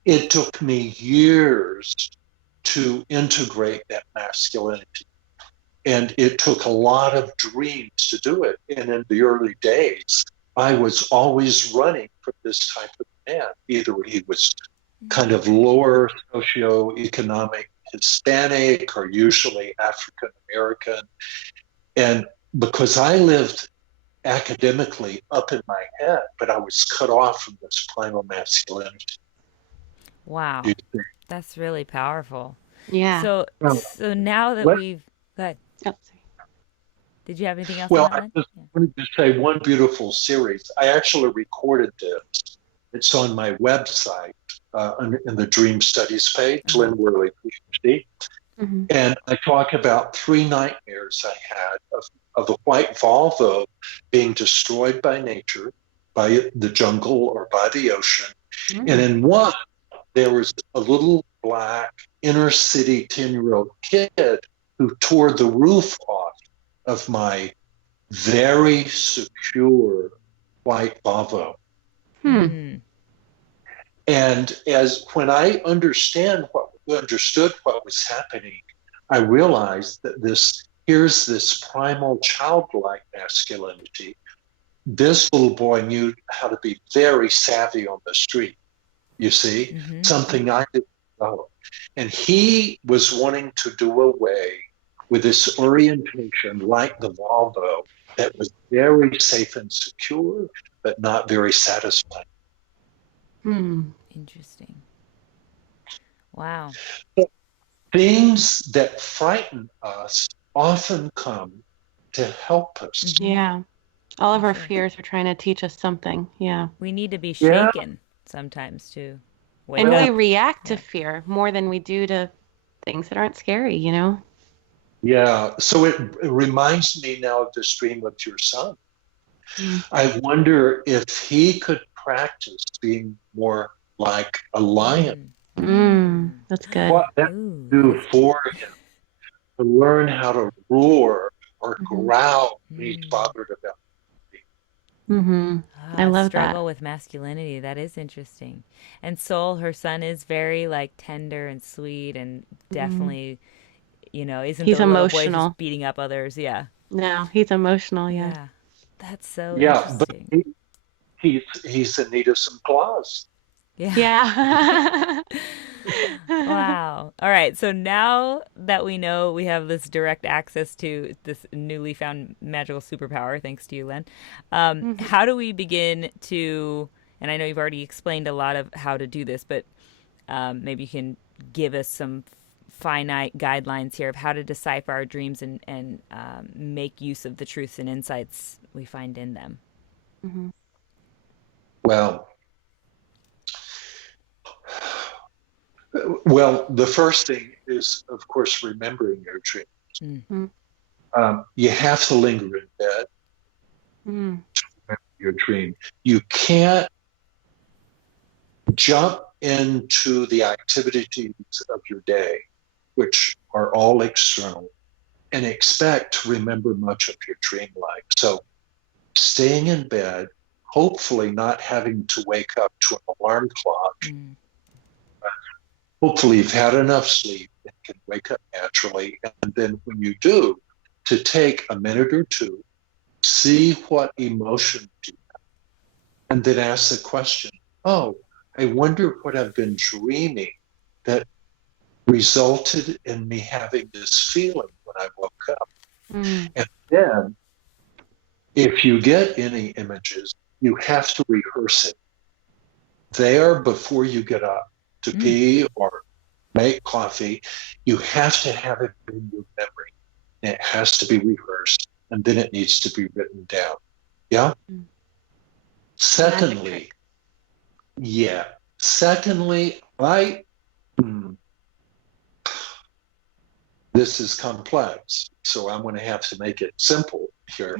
it took me years to integrate that masculinity. And it took a lot of dreams to do it. And in the early days, I was always running from this type of man. Either he was kind of lower socioeconomic Hispanic or usually African American. And because I lived academically up in my head, but I was cut off from this primal masculinity. Wow. That's really powerful. Yeah. So now that we've... Go ahead. Oh, sorry. Did you have anything else? Well, I just wanted to say one beautiful series. I actually recorded this. It's on my website in the Dream Studies page, Len Worley, PhD. And I talk about 3 nightmares I had of a white Volvo being destroyed by nature, by the jungle or by the ocean. And in one, there was a little black inner city 10-year-old kid who tore the roof off of my very secure white Volvo. And when I understood what was happening, I realized that here's this primal childlike masculinity. This little boy knew how to be very savvy on the street, you see, something I didn't know. And he was wanting to do away with this orientation like the Volvo that was very safe and secure, but not very satisfying. Interesting. Wow. Things that frighten us often come to help us. Yeah. All of our fears are trying to teach us something. Yeah. We need to be shaken sometimes too. And we react to fear more than we do to things that aren't scary, you know? Yeah. So it reminds me now of this dream of your son. I wonder if he could practice being more like a lion. That's good. What that would do for him to learn how to roar or growl when he's bothered about I love struggle that. with masculinity. That is interesting. And Soul, her son, is very like tender and sweet and definitely, isn't he's the little emotional. boy who's beating up others. Yeah. No, he's emotional. Yeah. That's so interesting. But he's in need of some claws. Yeah. Wow. All right. So now that we know we have this direct access to this newly found magical superpower, thanks to you, Len, how do we begin to, and I know you've already explained a lot of how to do this, but maybe you can give us some finite guidelines here of how to decipher our dreams and make use of the truths and insights we find in them. Well, the first thing is, of course, remembering your dreams. You have to linger in bed Mm. to remember your dream. You can't jump into the activities of your day, which are all external, and expect to remember much of your dream life. So staying in bed, hopefully not having to wake up to an alarm clock. Hopefully you've had enough sleep and can wake up naturally. And then when you do, to take a minute or two, see what emotion you have, and then ask the question, oh, I wonder what I've been dreaming that resulted in me having this feeling when I woke up. Mm. And then if you get any images, you have to rehearse it there before you get up to pee or make coffee. You have to have it in your memory. And it has to be rehearsed, and then it needs to be written down. Yeah. Mm. Secondly, yeah. Secondly, this is complex, so I'm going to have to make it simple here.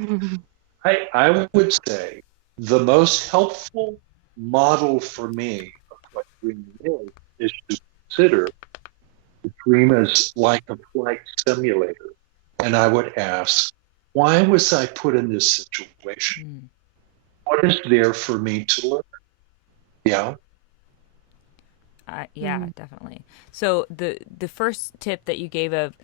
I would say the most helpful model for me of what dreaming is to consider the dream as like a flight simulator. And I would ask, why was I put in this situation? What is there for me to learn? Yeah. Yeah, definitely. So the first tip that you gave of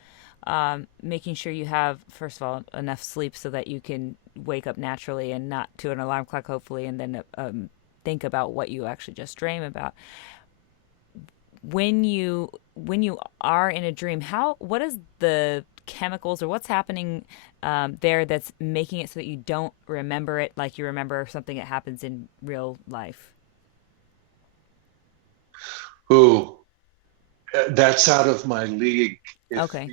making sure you have, first of all, enough sleep so that you can wake up naturally and not to an alarm clock, hopefully, and then think about what you actually just dream about. When you are in a dream, what is the chemicals or what's happening there that's making it so that you don't remember it like you remember something that happens in real life? Ooh, that's out of my league. If Okay.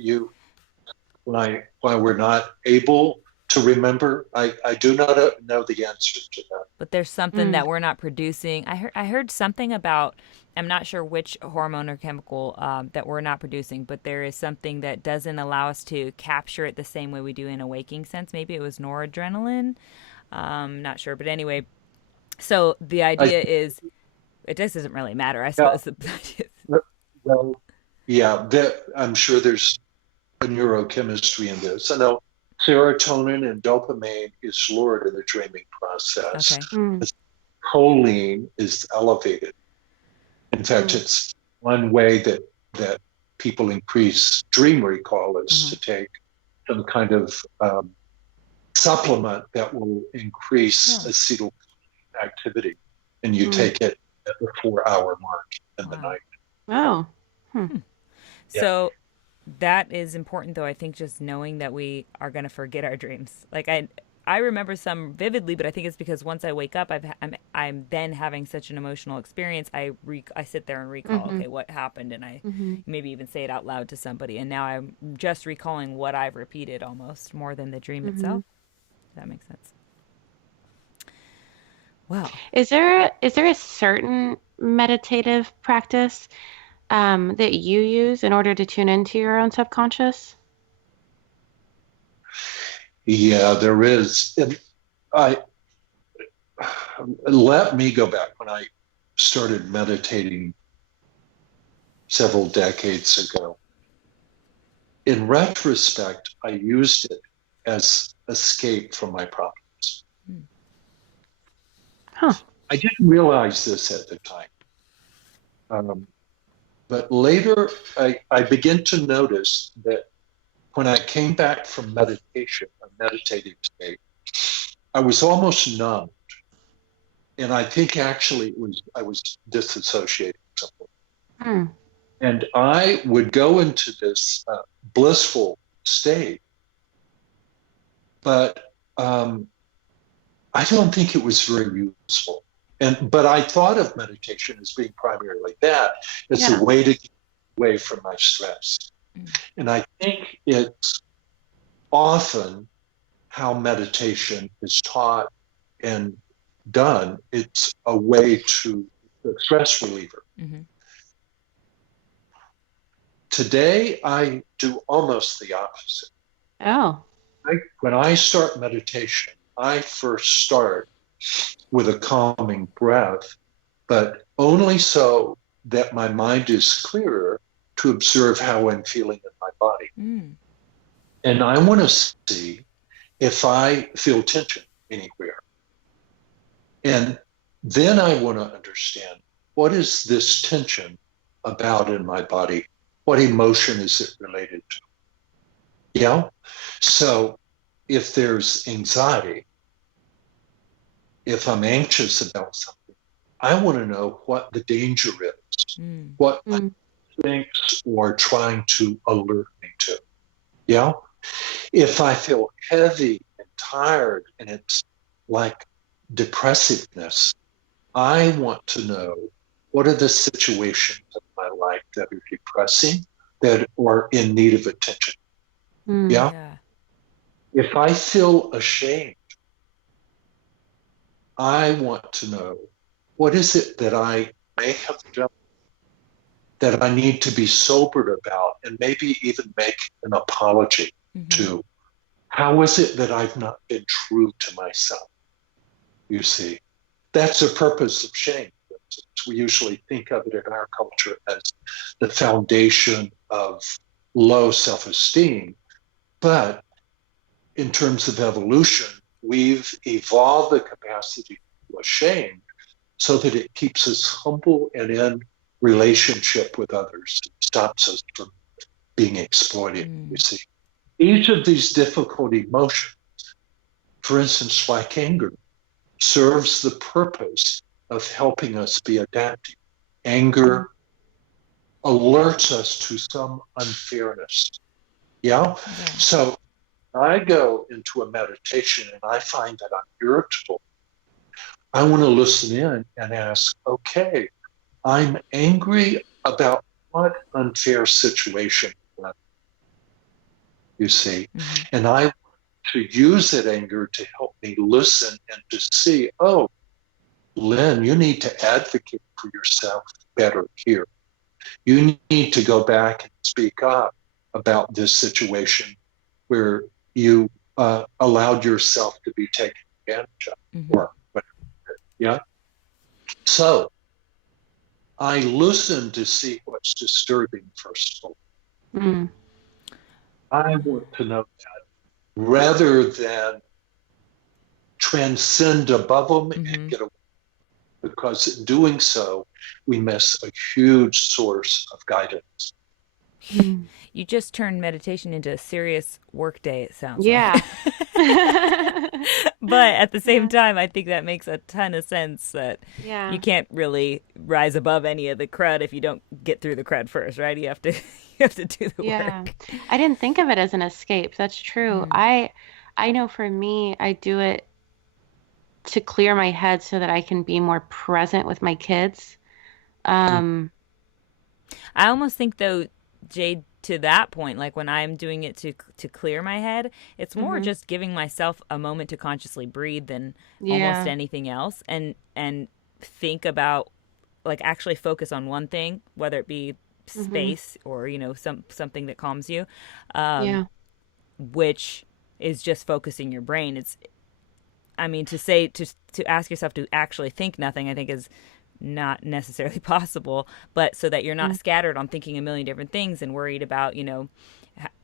why we're not able to remember, I do not know the answer to that. But there's something that we're not producing. I heard something about, I'm not sure which hormone or chemical that we're not producing, but there is something that doesn't allow us to capture it the same way we do in a waking sense. Maybe it was noradrenaline. Not sure, but anyway. So the I, idea is, it just doesn't really matter, I yeah, suppose. well, yeah, I'm sure there's a neurochemistry in this. I know serotonin and dopamine is lowered in the dreaming process. Okay. Choline is elevated. In fact, it's one way that people increase dream recall is to take some kind of supplement that will increase acetyl activity, and you take it at the 4-hour mark in the night. Oh. So that is important, though. I think just knowing that we are going to forget our dreams. Like I remember some vividly, but I think it's because once I wake up, I'm then having such an emotional experience. I sit there and recall, okay, what happened, and I maybe even say it out loud to somebody. And now I'm just recalling what I've repeated almost more than the dream itself. That makes sense. Wow. Is there a certain meditative practice that you use in order to tune into your own subconscious? Yeah, there is. And let me go back when I started meditating several decades ago. In retrospect, I used it as escape from my problems. I didn't realize this at the time. But later, I began to notice that when I came back from meditation, a meditative state, I was almost numbed. And I think actually I was disassociating something. And I would go into this blissful state, but I don't think it was very useful. But I thought of meditation as being primarily that. It's a way to get away from my stress. And I think it's often how meditation is taught and done. It's a way to a stress reliever. Today, I do almost the opposite. Oh. when I start meditation, I first start with a calming breath, but only so that my mind is clearer to observe how I'm feeling in my body. Mm. And I want to see if I feel tension anywhere. And then I want to understand, what is this tension about in my body? What emotion is it related to? Yeah. So if there's anxiety, if I'm anxious about something, I want to know what the danger is, what my thinks or trying to alert me to. Yeah. If I feel heavy and tired and it's like depressiveness, I want to know, what are the situations of my life that are depressing, that are in need of attention. Yeah. Yeah. If I feel ashamed, I want to know, what is it that I may have done that I need to be sobered about, and maybe even make an apology to? How is it that I've not been true to myself? You see, that's the purpose of shame. We usually think of it in our culture as the foundation of low self-esteem. But in terms of evolution, we've evolved the capacity to be ashamed so that it keeps us humble and in relationship with others. It stops us from being exploited, you see. Each of these difficult emotions, for instance, like anger, serves the purpose of helping us be adaptive. Anger alerts us to some unfairness. Yeah? So I go into a meditation and I find that I'm irritable. I want to listen in and ask, okay, I'm angry about what unfair situation, you see, and I want to use that anger to help me listen and to see, oh, Len, you need to advocate for yourself better here. You need to go back and speak up about this situation where you allowed yourself to be taken advantage of, or whatever. Yeah. So I listen to see what's disturbing first of all. I want to know that rather than transcend above them and get away. Because in doing so, we miss a huge source of guidance. You just turned meditation into a serious work day, it sounds like. But at the same time, I think that makes a ton of sense that you can't really rise above any of the crud if you don't get through the crud first, right? You have to do the work. I didn't think of it as an escape. That's true. I know for me, I do it to clear my head so that I can be more present with my kids. I almost think, though, Jade, to that point, like when I'm doing it to clear my head, it's more just giving myself a moment to consciously breathe than almost anything else, and think about, like, actually focus on one thing, whether it be space or, you know, something that calms you, which is just focusing your brain. It's, I mean, to ask yourself to actually think nothing, I think is not necessarily possible, but so that you're not scattered on thinking a million different things and worried about, you know,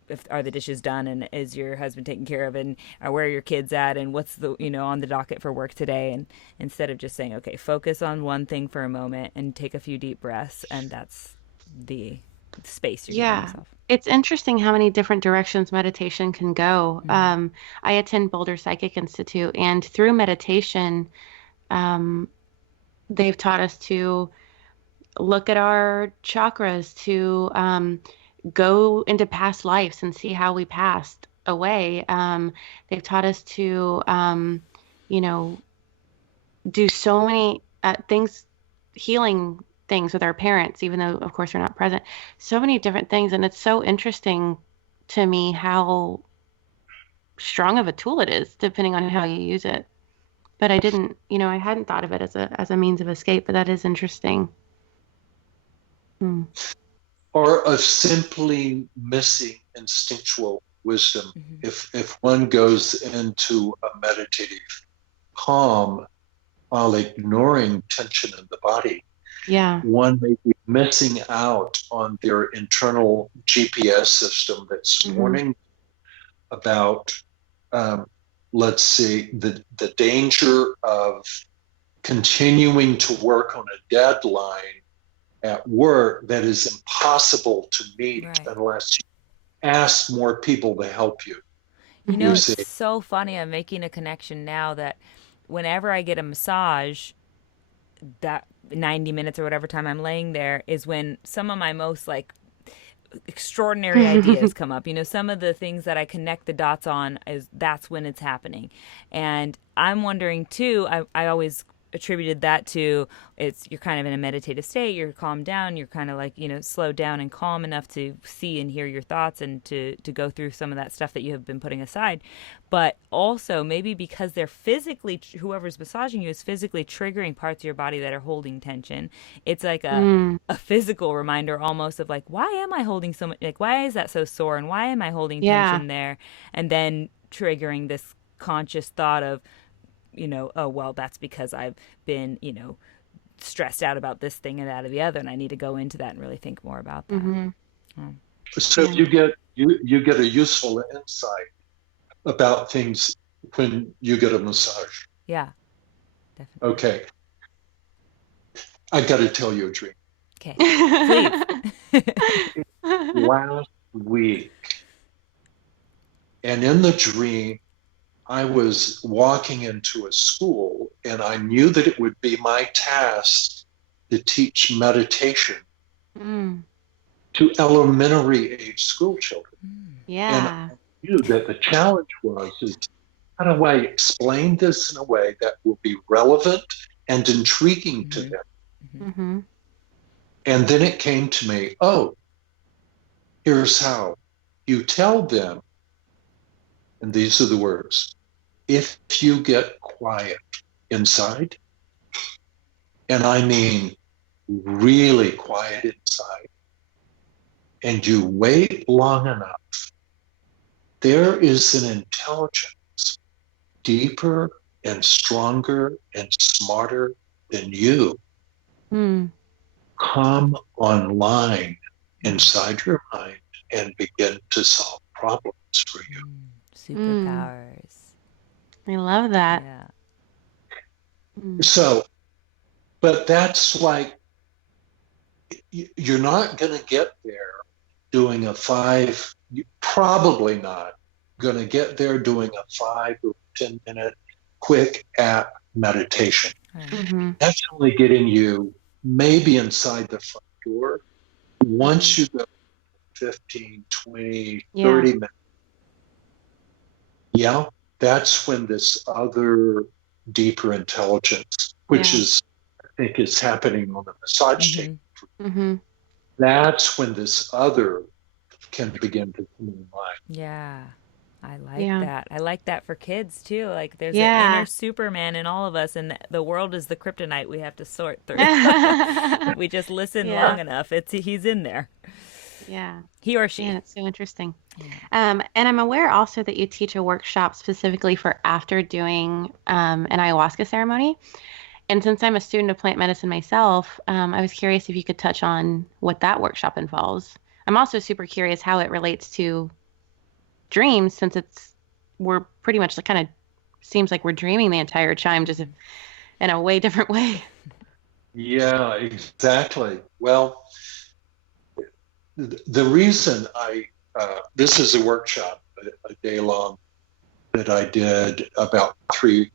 if are the dishes done and is your husband taken care of and where are your kids at and what's the, you know, on the docket for work today, and instead of just saying, okay, focus on one thing for a moment and take a few deep breaths, and that's the space you're giving yourself. It's interesting how many different directions meditation can go. I attend Boulder Psychic Institute, and through meditation, they've taught us to look at our chakras, to go into past lives and see how we passed away. They've taught us to, you know, do so many things, healing things with our parents, even though, of course, they're not present. So many different things. And it's so interesting to me how strong of a tool it is, depending on how you use it. But I didn't, you know, I hadn't thought of it as a means of escape, but that is interesting. Or of simply missing instinctual wisdom. Mhm. If one goes into a meditative calm while ignoring tension in the body, Yeah. one may be missing out on their internal GPS system that's Mhm. warning about, let's see, the danger of continuing to work on a deadline at work that is impossible to meet Right. unless you ask more people to help you. You know, You it's see, so funny. I'm making a connection now that whenever I get a massage, that 90 minutes or whatever time I'm laying there is when some of my most like extraordinary ideas come up. You know, some of the things that I connect the dots on is that's when it's happening. And I'm wondering too, I always attributed that to it's you're kind of in a meditative state, you're calmed down, you're kind of like, you know, slowed down and calm enough to see and hear your thoughts and to go through some of that stuff that you have been putting aside. But also maybe because they're physically, whoever's massaging you is physically triggering parts of your body that are holding tension. It's like a physical reminder almost of like, why am I holding so much, like why is that so sore and why am I holding Yeah. tension there? And then triggering this conscious thought of, you know, oh, well, that's because I've been, you know, stressed out about this thing and that or the other, and I need to go into that and really think more about that. Mhm. so Yeah. you get a useful insight about things when you get a massage. Yeah, definitely. Okay, I got to tell you a dream. Okay, please. Last week, and in the dream, I was walking into a school, and I knew that it would be my task to teach meditation Mm. to elementary age school children. And Yeah. I knew that the challenge is how do I explain this in a way that will be relevant and intriguing to them? Mhm. And then it came to me, oh, here's how. You tell them, and these are the words, if you get quiet inside, and I mean really quiet inside, and you wait long enough, there is an intelligence deeper and stronger and smarter than you Mm. come online inside your mind and begin to solve problems for you. Superpowers. I love that. Yeah. Mm. So, but that's like, you're not going to get there doing probably not going to get there doing a 5 or 10-minute quick app meditation. Right. Mhm. That's only getting you maybe inside the front door. Once you go 15, 20, Yeah. 30 minutes, yeah, that's when this other deeper intelligence, which Yeah. is, I think, is happening on the massage table. Mhm. That's when this other can begin to come in mind. Yeah. I like Yeah. that. I like that for kids too. Like there's an Yeah. inner Superman in all of us, and the world is the kryptonite we have to sort through. We just listen Yeah. long enough. He's in there. Yeah. He or she. Yeah, it's so interesting. And I'm aware also that you teach a workshop specifically for after doing an ayahuasca ceremony. And since I'm a student of plant medicine myself, I was curious if you could touch on what that workshop involves. I'm also super curious how it relates to dreams, since we're pretty much kind of seems like we're dreaming the entire time, just in a way different way. Yeah, exactly. Well, the reason this is a workshop, a day long, that I did about 3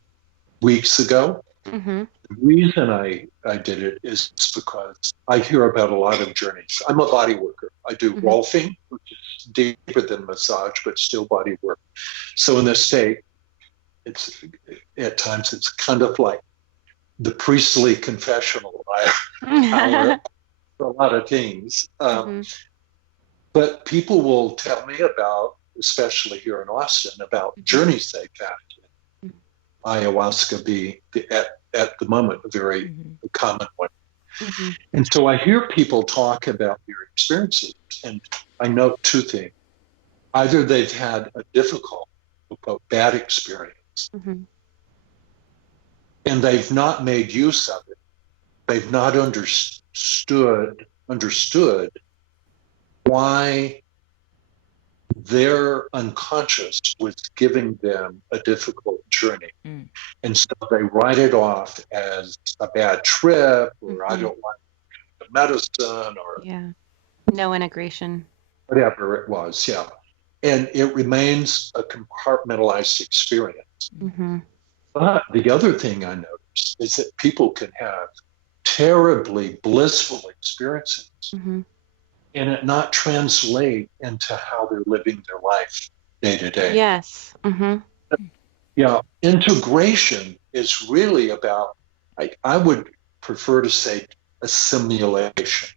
weeks ago. Mm-hmm. The reason I did it is because I hear about a lot of journeys. I'm a body worker. I do rolfing, which is deeper than massage, but still body work. So in this state, at times it's kind of like the priestly confessional hour for a lot of things. But people will tell me about, especially here in Austin, about journeys they've had. Ayahuasca be at the moment a very common one. And so I hear people talk about their experiences, and I note two things. either they've had a difficult, bad experience, and they've not made use of it. They've not understood why their unconscious was giving them a difficult journey. And so they write it off as a bad trip, or I don't like the medicine, or no integration. Whatever it was, And it remains a compartmentalized experience. But the other thing I noticed is that people can have terribly blissful experiences and it not translate into how they're living their life day to day. Yes. Integration is really about, I would prefer to say, assimilation.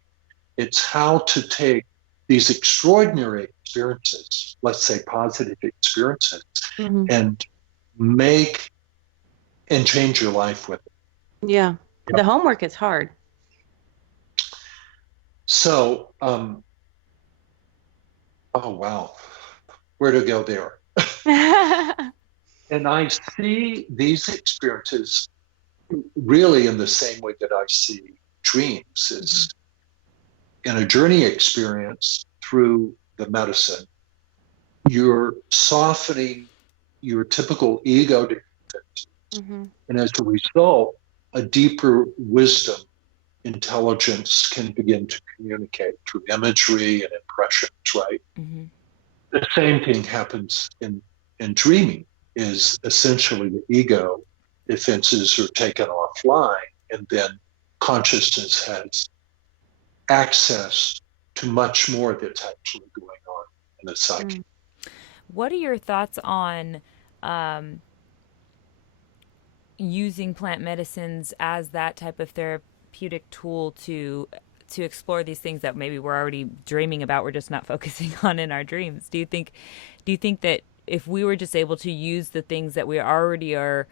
It's how to take these extraordinary experiences, let's say positive experiences, and make and change your life with it. Yeah. The homework is hard. So, oh wow, where to go there? And I see these experiences really in the same way that I see dreams, is in a journey experience through the medicine, you're softening your typical ego defenses. And as a result, a deeper wisdom, intelligence can begin to communicate through imagery and impressions, right? The same thing happens in dreaming, is essentially the ego defenses are taken offline, and then consciousness has access to much more that's actually going on in the psyche. What are your thoughts on using plant medicines as that type of therapeutic tool to explore these things that maybe we're already dreaming about, we're just not focusing on in our dreams? Do you think that if we were just able to use the things that we already are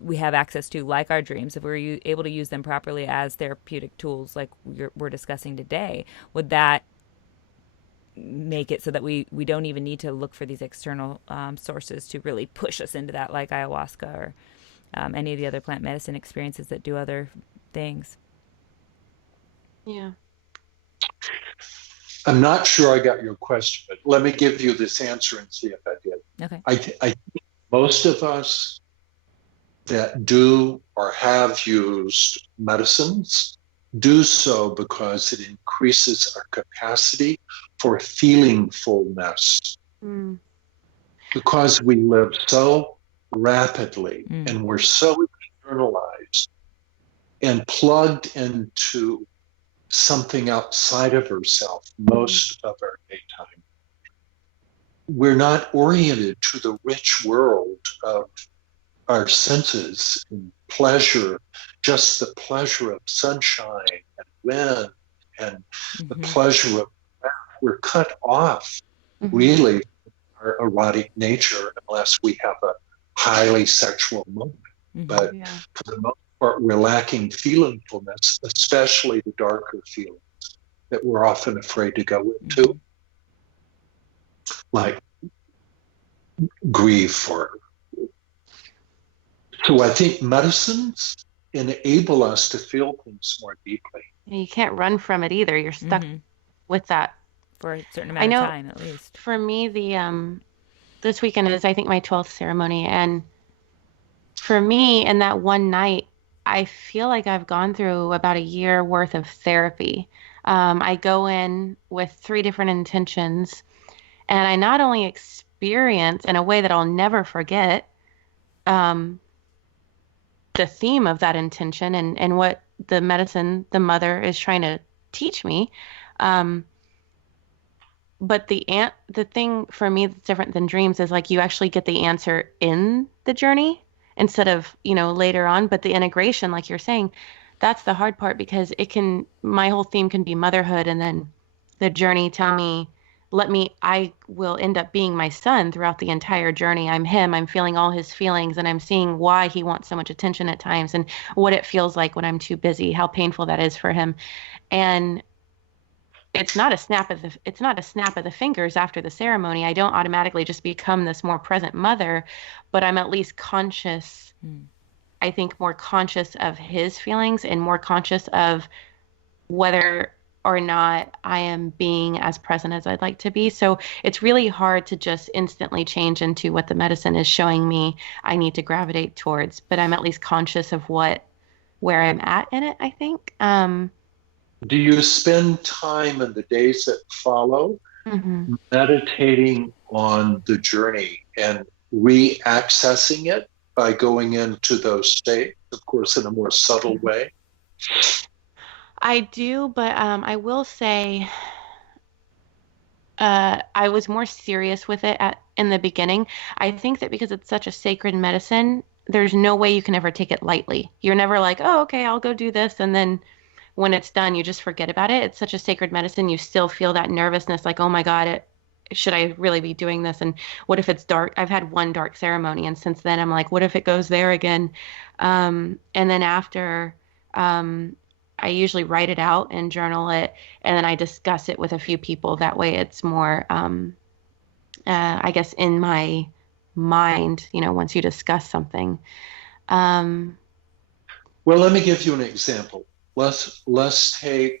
we have access to, like our dreams, if we were able to use them properly as therapeutic tools like we're discussing today, would that make it so that we don't even need to look for these external sources to really push us into that, like ayahuasca or any of the other plant medicine experiences that do other things? Yeah. I'm not sure I got your question, but let me give you this answer and see if I did. Okay. I think most of us that do or have used medicines do so because it increases our capacity for feelingfulness. Because we live so rapidly and we're so internalized and plugged into something outside of ourselves most of our daytime. We're not oriented to the rich world of our senses and pleasure, just the pleasure of sunshine and wind and the pleasure of breath. We're cut off really from our erotic nature unless we have a highly sexual moment. But for the most part, we're lacking feelingfulness, especially the darker feelings that we're often afraid to go into, like grief or. So I think medicines enable us to feel things more deeply. You can't run from it either. You're stuck with that for a certain amount of time, at least. For me, the this weekend is, I think, my 12th ceremony, and for me, in that one night, I feel like I've gone through about a year worth of therapy. I go in with 3 different intentions, and I not only experience in a way that I'll never forget the theme of that intention and what the medicine, the mother, is trying to teach me. But the thing for me that's different than dreams is like you actually get the answer in the journey instead of, later on. But the integration, like you're saying, that's the hard part, because my whole theme can be motherhood, and then the journey I will end up being my son throughout the entire journey. I'm him. I'm feeling all his feelings, and I'm seeing why he wants so much attention at times and what it feels like when I'm too busy, how painful that is for him. And it's not a snap of the fingers after the ceremony. I don't automatically just become this more present mother, but I'm at least conscious. I think more conscious of his feelings and more conscious of whether or not I am being as present as I'd like to be. So it's really hard to just instantly change into what the medicine is showing me I need to gravitate towards, but I'm at least conscious of where I'm at in it, I think. Do you spend time in the days that follow meditating on the journey and re-accessing it by going into those states, of course, in a more subtle way? I do, but I will say I was more serious with it in the beginning. I think that because it's such a sacred medicine, there's no way you can ever take it lightly. You're never like, oh, okay, I'll go do this. And then when it's done, you just forget about it. It's such a sacred medicine. You still feel that nervousness, like, oh my God, should I really be doing this? And what if it's dark? I've had one dark ceremony, and since then I'm like, what if it goes there again? And then after, I usually write it out and journal it, and then I discuss it with a few people. That way it's more, I guess, in my mind, once you discuss something. Well, let me give you an example. Let's take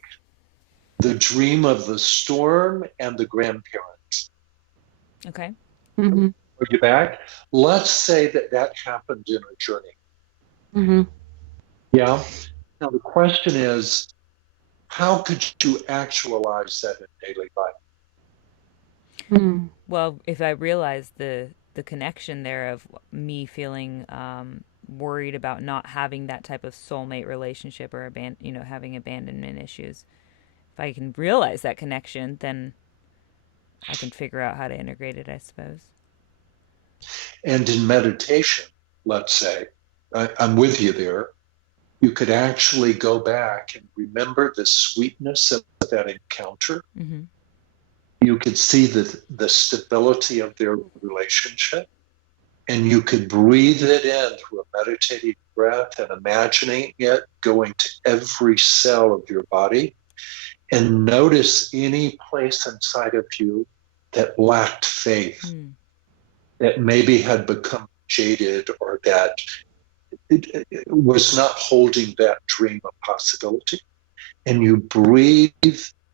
the dream of the storm and the grandparents. Okay. Mm-hmm. Are you back? Let's say that happened in a journey. Mm-hmm. Yeah. Now the question is, how could you actualize that in daily life? Well, if I realize the connection there of me feeling worried about not having that type of soulmate relationship or having abandonment issues, if I can realize that connection, then I can figure out how to integrate it, I suppose. And in meditation, let's say, I'm with you there, you could actually go back and remember the sweetness of that encounter. Mm-hmm. You could see the stability of their relationship, and you could breathe it in through a meditative breath and imagining it going to every cell of your body, and notice any place inside of you that lacked faith, that maybe had become jaded, or that it was not holding that dream of possibility. And you breathe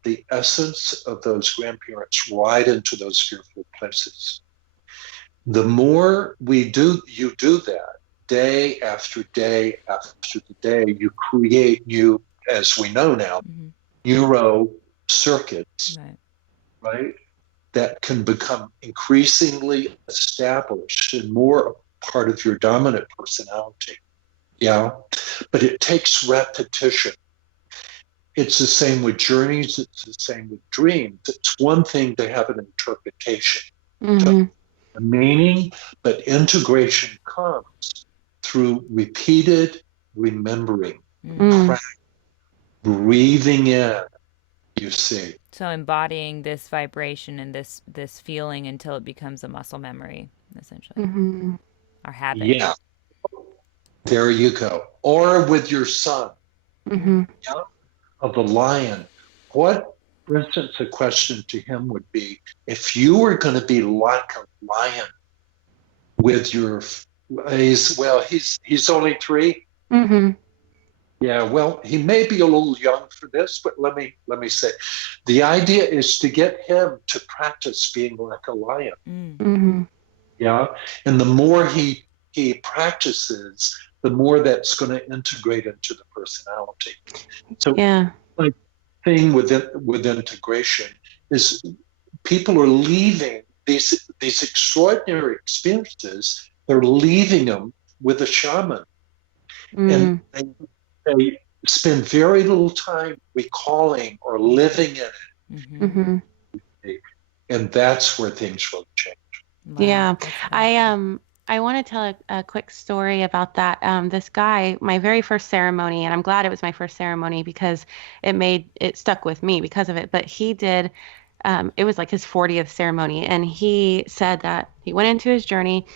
the essence of those grandparents right into those fearful places. The more you do that, day after day after the day, you create new, as we know now, neuro circuits, right? That can become increasingly established and more part of your dominant personality. Yeah. But it takes repetition. It's the same with journeys. It's the same with dreams. It's one thing to have an interpretation, a meaning, but integration comes through repeated remembering, breathing in, you see. So embodying this vibration and this feeling until it becomes a muscle memory, essentially. Our habit. Yeah. There you go. Or with your son. Yeah, of the lion. What, for instance, a question to him would be, if you were going to be like a lion with your, he's only 3. Yeah, well, he may be a little young for this, but let me say, the idea is to get him to practice being like a lion. Yeah, and the more he practices, the more that's going to integrate into the personality. So, like thing with integration is, people are leaving these extraordinary experiences. They're leaving them with a shaman, and they spend very little time recalling or living in it, and that's where things will change. Wow, yeah, I want to tell a quick story about that. This guy, my very first ceremony, and I'm glad it was my first ceremony because it stuck with me because of it. But he did, it was like his 40th ceremony, and he said that he went into his journey,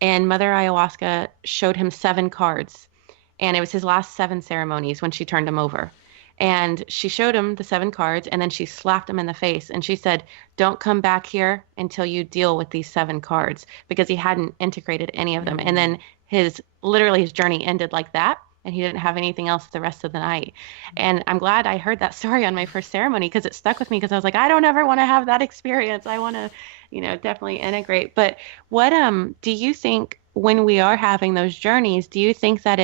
and Mother Ayahuasca showed him 7 cards, and it was his last 7 ceremonies when she turned him over. And she showed him the 7 cards, and then she slapped him in the face. And she said, "Don't come back here until you deal with these 7 cards," because he hadn't integrated any of them. And then literally his journey ended like that. And he didn't have anything else the rest of the night. And I'm glad I heard that story on my first ceremony, because it stuck with me, because I was like, I don't ever want to have that experience. I want to, definitely integrate. But what do you think when we are having those journeys, do you think that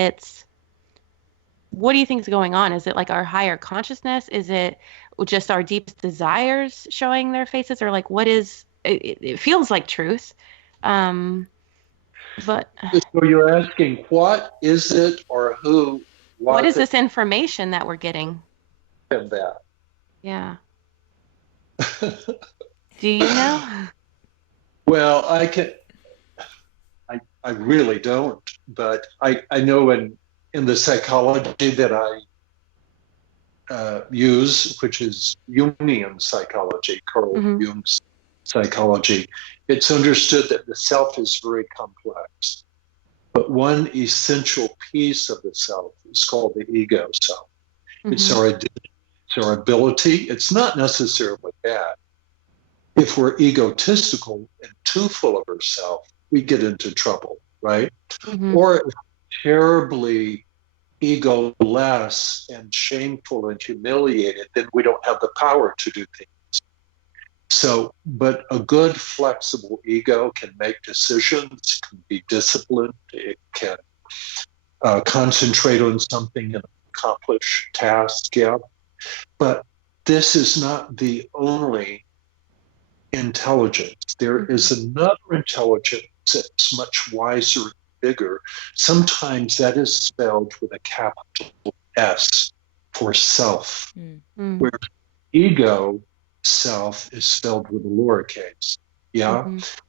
what do you think is going on? Is it like our higher consciousness? Is it just our deepest desires showing their faces? Or like, what is it feels like truth. But So you're asking, what is it, or who? what is this information that we're getting? And that. Yeah. Do you know? Well, I really don't, but I know in the psychology that I use, which is Jungian psychology, Carl Jung's psychology, it's understood that the self is very complex. But one essential piece of the self is called the ego self. It's our identity, it's our ability. It's not necessarily bad. If we're egotistical and too full of ourselves, we get into trouble, right? Or if we're terribly ego-less and shameful and humiliated, then we don't have the power to do things. So, but a good flexible ego can make decisions, can be disciplined, it can concentrate on something and accomplish tasks, yeah. But this is not the only intelligence. There is another intelligence that's much wiser and bigger. Sometimes that is spelled with a capital S for self, where ego self is spelled with a lowercase. Yeah.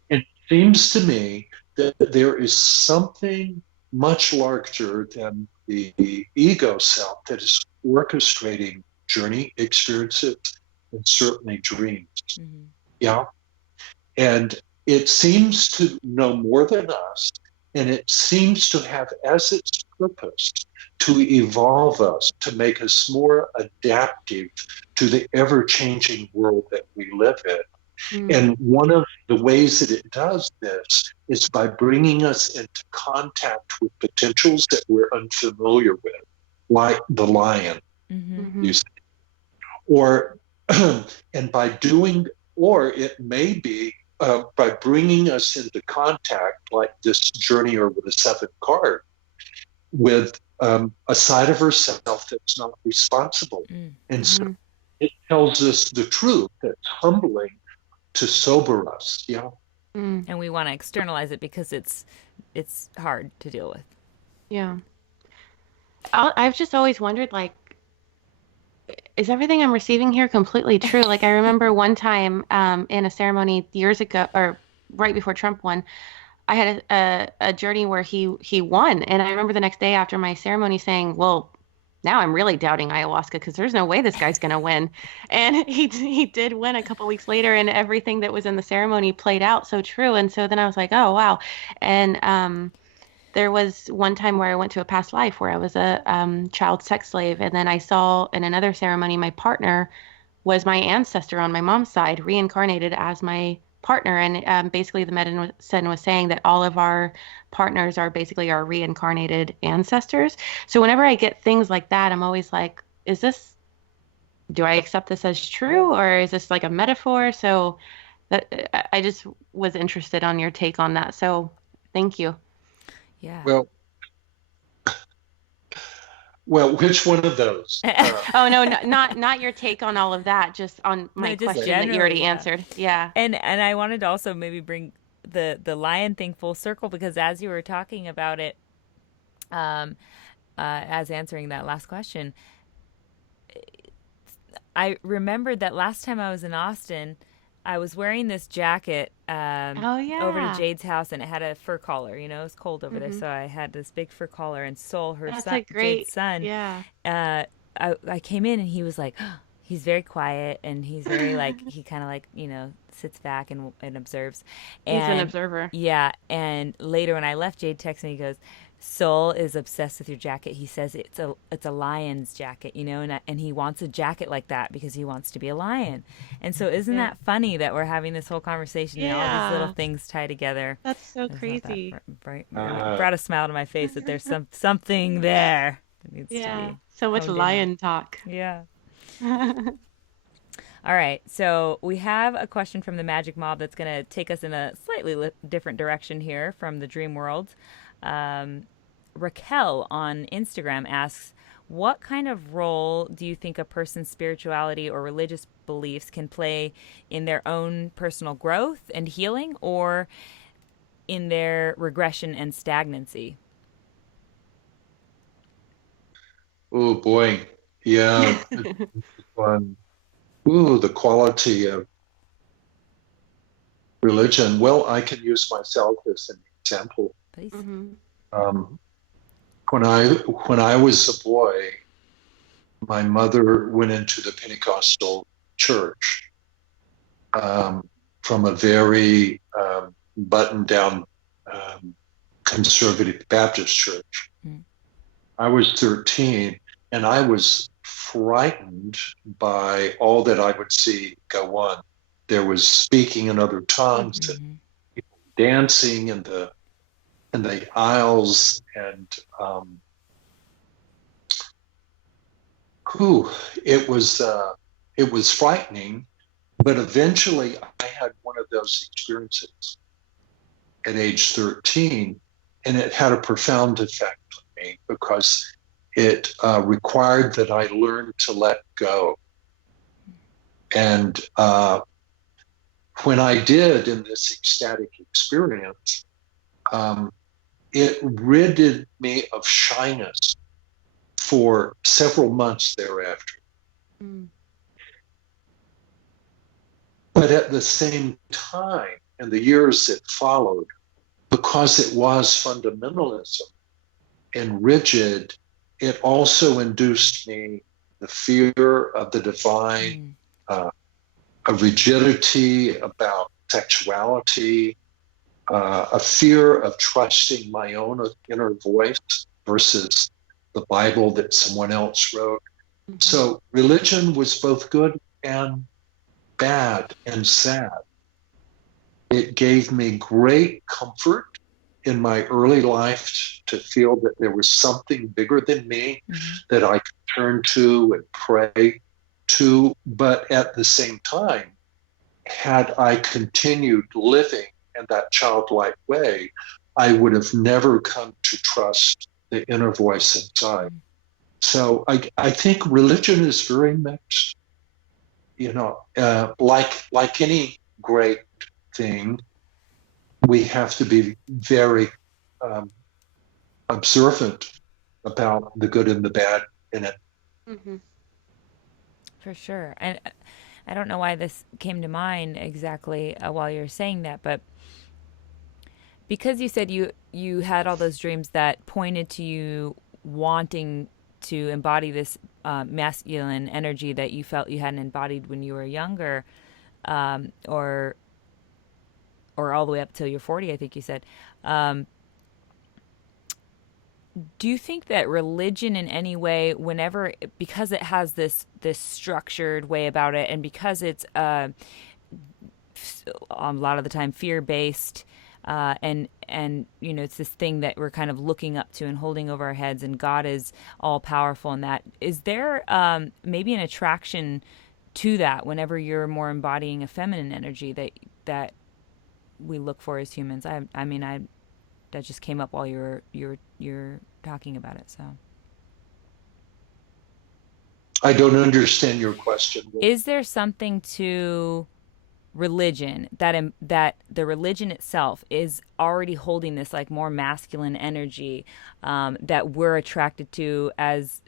It seems to me that there is something much larger than the ego self that is orchestrating journey, experiences, and certainly dreams. Yeah. And it seems to know more than us, and it seems to have as its purpose to evolve us, to make us more adaptive to the ever-changing world that we live in. And one of the ways that it does this is by bringing us into contact with potentials that we're unfamiliar with, like the lion, you see. Or, and by doing, or it may be by bringing us into contact, like this journey or with a 7th card, with a side of herself that's not responsible. And so it tells us the truth that's humbling to sober us. Yeah. And we want to externalize it because it's hard to deal with. Yeah. I've just always wondered, like, is everything I'm receiving here completely true? Like, I remember one time in a ceremony years ago, or right before Trump won, I had a journey where he won. And I remember the next day after my ceremony saying, well, now I'm really doubting ayahuasca, because there's no way this guy's going to win. And he did win a couple weeks later, and everything that was in the ceremony played out so true. And so then I was like, oh, wow. And there was one time where I went to a past life where I was a child sex slave. And then I saw in another ceremony, my partner was my ancestor on my mom's side, reincarnated as my partner. And basically the medicine was saying that all of our partners are basically our reincarnated ancestors. So whenever I get things like that, I'm always like, do I accept this as true, or is this like a metaphor? So I just was interested on your take on that. So thank you. Yeah. Well, which one of those? Oh no, not your take on all of that. Just on my question that you already answered. Yeah. And I wanted to also maybe bring the lion thing full circle, because as you were talking about it, as answering that last question, I remembered that last time I was in Austin, I was wearing this jacket over to Jade's house, and it had a fur collar. It was cold over there, so I had this big fur collar. And Sol, Jade's son, I came in, and he was like, he's very quiet, and he's very like, he kind of like, sits back and observes. And he's an observer. Yeah. And later when I left, Jade texted me, he goes, Soul is obsessed with your jacket. He says it's a lion's jacket, and he wants a jacket like that because he wants to be a lion. And so isn't Yeah. that funny that we're having this whole conversation and all these little Yeah. things tie together? That's so I just thought that crazy. brought a smile to my face that there's something there that needs to Yeah. be So much honed in on. lion talk. Yeah. All right, so we have a question from the Magic Mob that's going to take us in a slightly different direction here from the dream world. Raquel on Instagram asks, what kind of role do you think a person's spirituality or religious beliefs can play in their own personal growth and healing, or in their regression and stagnancy? Oh boy, yeah. One. Ooh, the quality of religion. Well, I can use myself as an example. Please. Hmm. Um, when I was a boy, my mother went into the Pentecostal church, from a very buttoned down conservative Baptist church. Mm. I was 13, and I was frightened by all that I would see go on. There was speaking in other tongues and Mm-hmm. people dancing in the aisles, and whew, it was frightening. But eventually, I had one of those experiences at age 13, and it had a profound effect on me because it required that I learn to let go. And when I did in this ecstatic experience, it ridded me of shyness for several months thereafter. Mm. But at the same time, in the years that followed, because it was fundamentalism and rigid, it also induced me the fear of the divine, a rigidity about sexuality, a fear of trusting my own inner voice versus the Bible that someone else wrote. Mhm. So religion was both good and bad and sad. It gave me great comfort in my early life to feel that there was something bigger than me that I could turn to and pray to. But at the same time, had I continued living in that childlike way, I would have never come to trust the inner voice inside. So I think religion is very mixed. Like any great thing, we have to be very observant about the good and the bad in it. Mm-hmm. For sure. And I don't know why this came to mind exactly while you were saying that, but because you said you had all those dreams that pointed to you wanting to embody this masculine energy that you felt you hadn't embodied when you were younger, or all the way up till you're 40, I think you said. Do you think that religion in any way, because it has this structured way about it, and because it's a lot of the time fear based, and it's this thing that we're kind of looking up to and holding over our heads, and God is all powerful in that, is there maybe an attraction to that whenever you're more embodying a feminine energy that we look for as humans? I mean, that just came up while you're talking about it. So, I don't understand your question. is there something to religion that the religion itself is already holding this like more masculine energy that we're attracted to as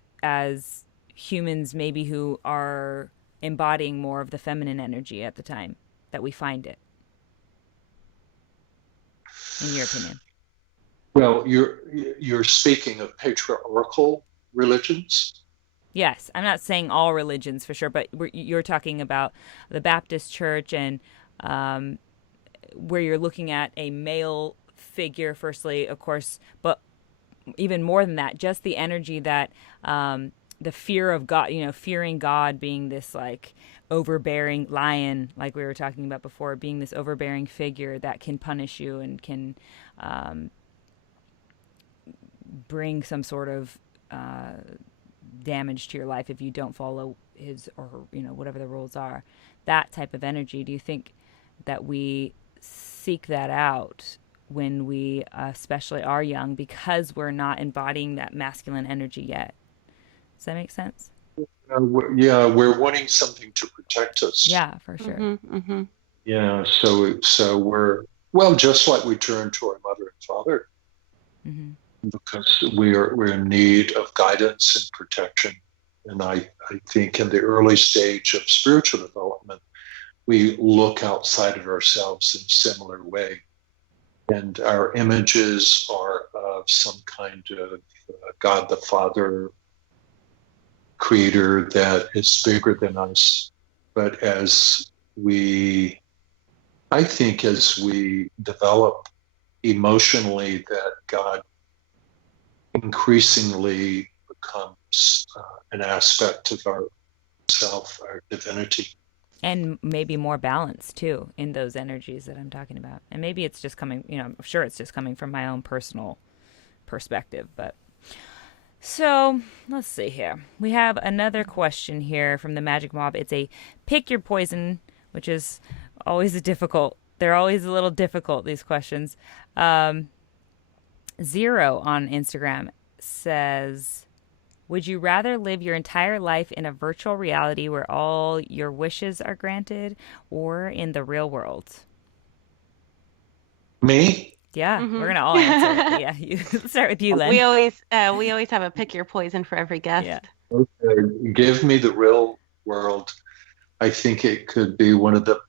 humans, maybe who are embodying more of the feminine energy at the time that we find it, in your opinion? Well, you're speaking of patriarchal religions. Yes, I'm not saying all religions for sure, but you're talking about the Baptist church, and where you're looking at a male figure, firstly, of course, but even more than that, just the energy that the fear of God, fearing God being this like overbearing lion, like we were talking about before, being this overbearing figure that can punish you and can bring some sort of damage to your life if you don't follow his or her, whatever the rules are. That type of energy. Do you think that we seek that out when we especially are young because we're not embodying that masculine energy yet? Does that make sense? We're wanting something to protect us. Yeah, for sure. Mm-hmm, mm-hmm. Yeah, so we're, well, just like we turn to our mother and father, because we're in need of guidance and protection. And I think in the early stage of spiritual development, we look outside of ourselves in a similar way. And our images are of some kind of God the Father, creator that is bigger than us. But I think as we develop emotionally, that God increasingly becomes an aspect of our self, our divinity. And maybe more balance too in those energies that I'm talking about. And maybe it's just coming, I'm sure it's just coming from my own personal perspective. But so let's see here. We have another question here from the Magic Mob. It's a pick your poison, which is always they're always a little difficult, these questions. Zero on Instagram says, would you rather live your entire life in a virtual reality where all your wishes are granted or in the real world? Me? Yeah, we're going to all answer it. Yeah, let's start with you, Len. We always have a pick your poison for every guest. Yeah. Okay. Give me the real world. I think it could be one of the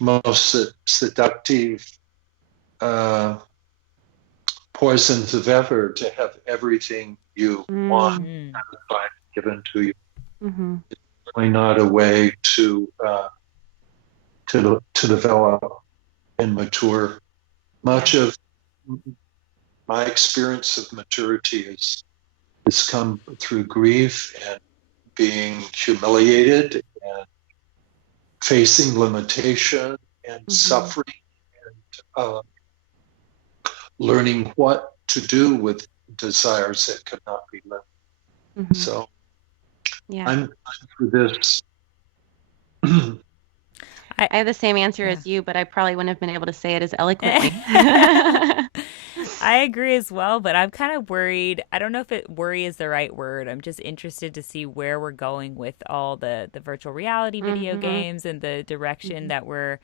most seductive poisons of ever, to have everything you want given to you. Mm-hmm. It's really not a way to develop and mature. Much of my experience of maturity has come through grief and being humiliated and facing limitation and suffering and learning what to do with desires that could not be lived. Mm-hmm. So yeah, I'm for this. I have the same answer as you, but I probably wouldn't have been able to say it as eloquently. I agree as well, but I'm kind of worried. I don't know if worry is the right word. I'm just interested to see where we're going with all the virtual reality video games and the direction that we're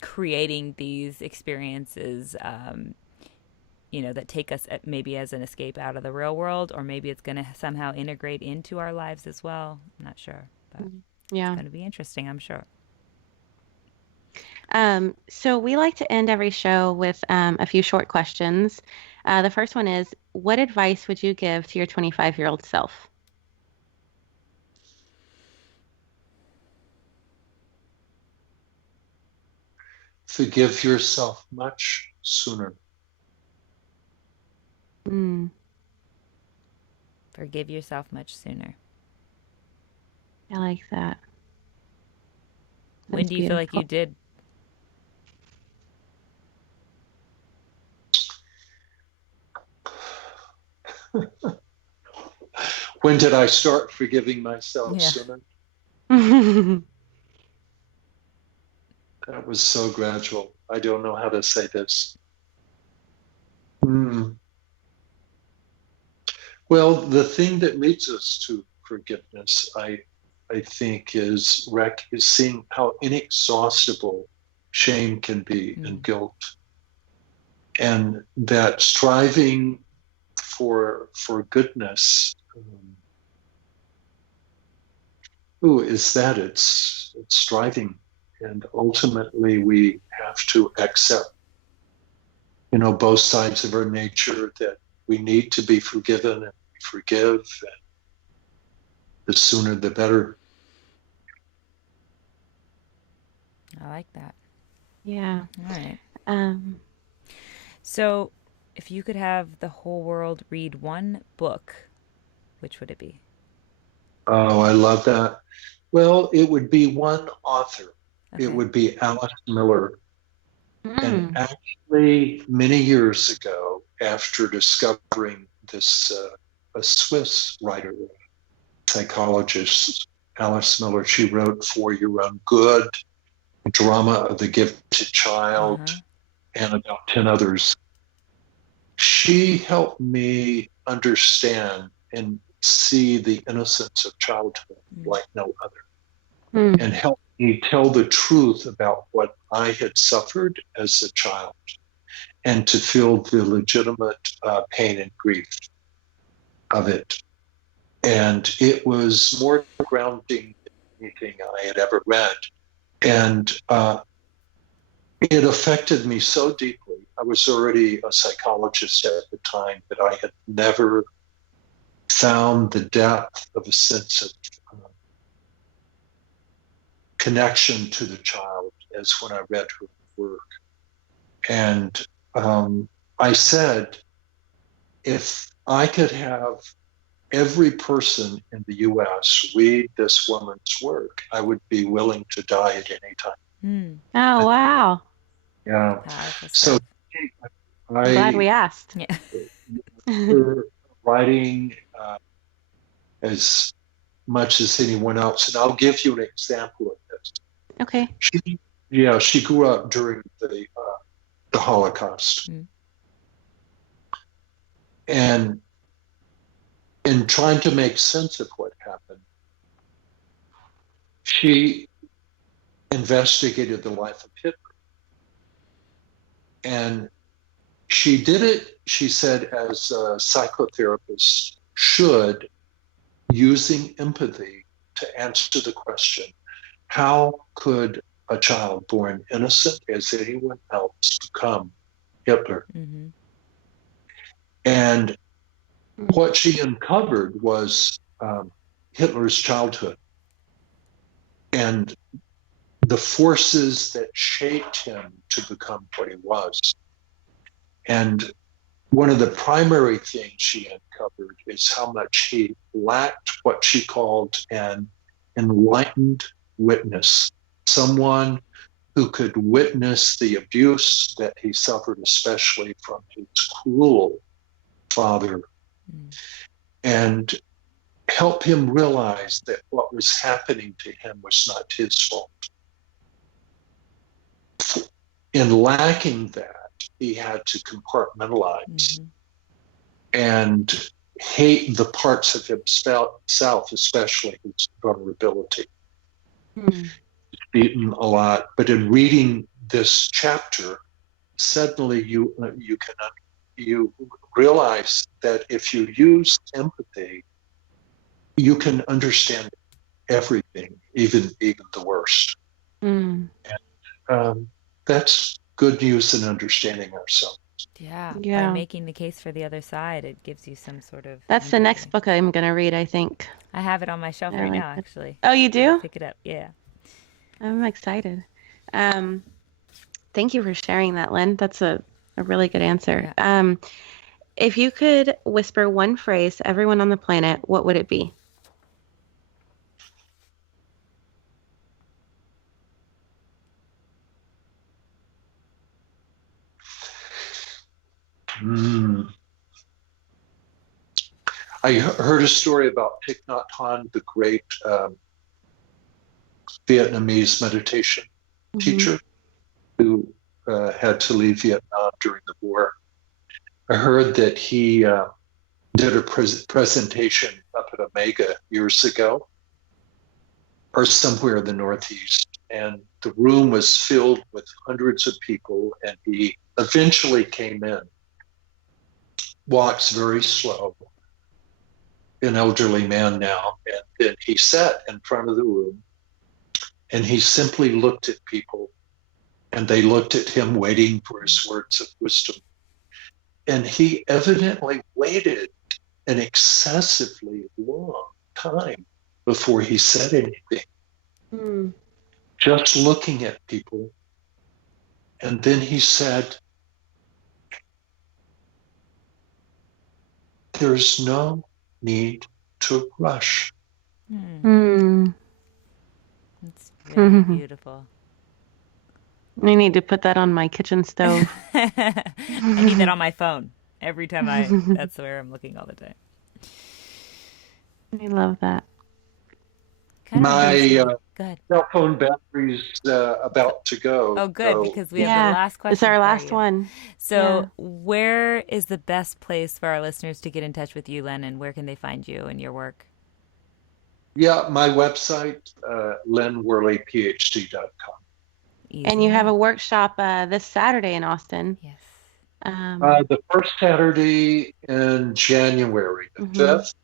creating these experiences, that take us maybe as an escape out of the real world, or maybe it's going to somehow integrate into our lives as well. I'm not sure, but it's going to be interesting, I'm sure. So we like to end every show with a few short questions. The first one is, what advice would you give to your 25-year-old self? Forgive yourself much sooner. Forgive yourself much sooner. I like that. When do you feel like you did? When did I start forgiving myself sooner? That was so gradual. I don't know how to say this. Well, the thing that leads us to forgiveness, I think, is seeing how inexhaustible shame can be and guilt. And that striving for goodness, is that it's striving. And ultimately we have to accept, both sides of our nature, that we need to be forgiven and forgive, and the sooner the better. I like that. Yeah. All right. Um, So if you could have the whole world read one book, which would it be? Oh, I love that. Well, it would be one author. It Okay. would be Alice Miller. And Mm. actually, many years ago, after discovering this, a Swiss writer, psychologist, Alice Miller, she wrote For Your Own Good, Drama of the Gifted Child, Uh-huh. and about 10 others. She helped me understand and see the innocence of childhood like no other, Mm. and helped me tell the truth about what I had suffered as a child, and to feel the legitimate pain and grief of it. And it was more grounding than anything I had ever read. And it affected me so deeply. I was already a psychologist at the time, but I had never found the depth of a sense of connection to the child as when I read her work. And I said, if I could have every person in the US read this woman's work, I would be willing to die at any time. Mm. Oh, wow. Yeah. Powerful So stuff. I'm glad we I asked. Yeah. her writing as much as anyone else. And I'll give you an example of this. Okay. She grew up during the Holocaust. Mm. And in trying to make sense of what happened, she investigated the life of Hitler. And she did it, she said, as a psychotherapist should, using empathy to answer the question, how could a child born innocent as anyone else become Hitler? Mm-hmm. And what she uncovered was Hitler's childhood and the forces that shaped him to become what he was. And one of the primary things she uncovered is how much he lacked what she called an enlightened witness, someone who could witness the abuse that he suffered, especially from his cruel father, and help him realize that what was happening to him was not his fault. In lacking that, he had to compartmentalize and hate the parts of himself, especially his vulnerability. He's beaten a lot, but in reading this chapter, suddenly you realize that if you use empathy, you can understand everything, even the worst. Mm. And that's good news in understanding ourselves. Yeah. By Yeah. making the case for the other side, it gives you some sort of That's the empathy. next book I'm going to read, I think. I have it on my shelf I right like now, it. actually. Oh, you do? Pick it up. Yeah. I'm excited. Thank you for sharing that, Len. That's a really good answer. Yeah. If you could whisper one phrase to everyone on the planet, what would it be? I heard a story about Thich Nhat Hanh, the great Vietnamese meditation teacher who had to leave Vietnam during the war. I heard that he did a presentation up at Omega years ago, or somewhere in the Northeast, and the room was filled with hundreds of people, and he eventually came in, walks very slow, an elderly man now, and then he sat in front of the room, and he simply looked at people, and they looked at him waiting for his words of wisdom. And he evidently waited an excessively long time before he said anything, just looking at people. And then he said, there's no need to rush. Hmm. That's really beautiful. I need to put that on my kitchen stove. I need that on my phone every time that's where I'm looking all the time. I love that. Kind of My brings me. Go ahead. cell phone battery's about to go. Oh, good, So because we have the last question It's our for last you. one. So, where is the best place for our listeners to get in touch with you, Len, and where can they find you and your work? yeah, my website, lenworleyphd.com. Easy And you have enough. a workshop this Saturday in Austin. Yes. The first Saturday in January, the 5th,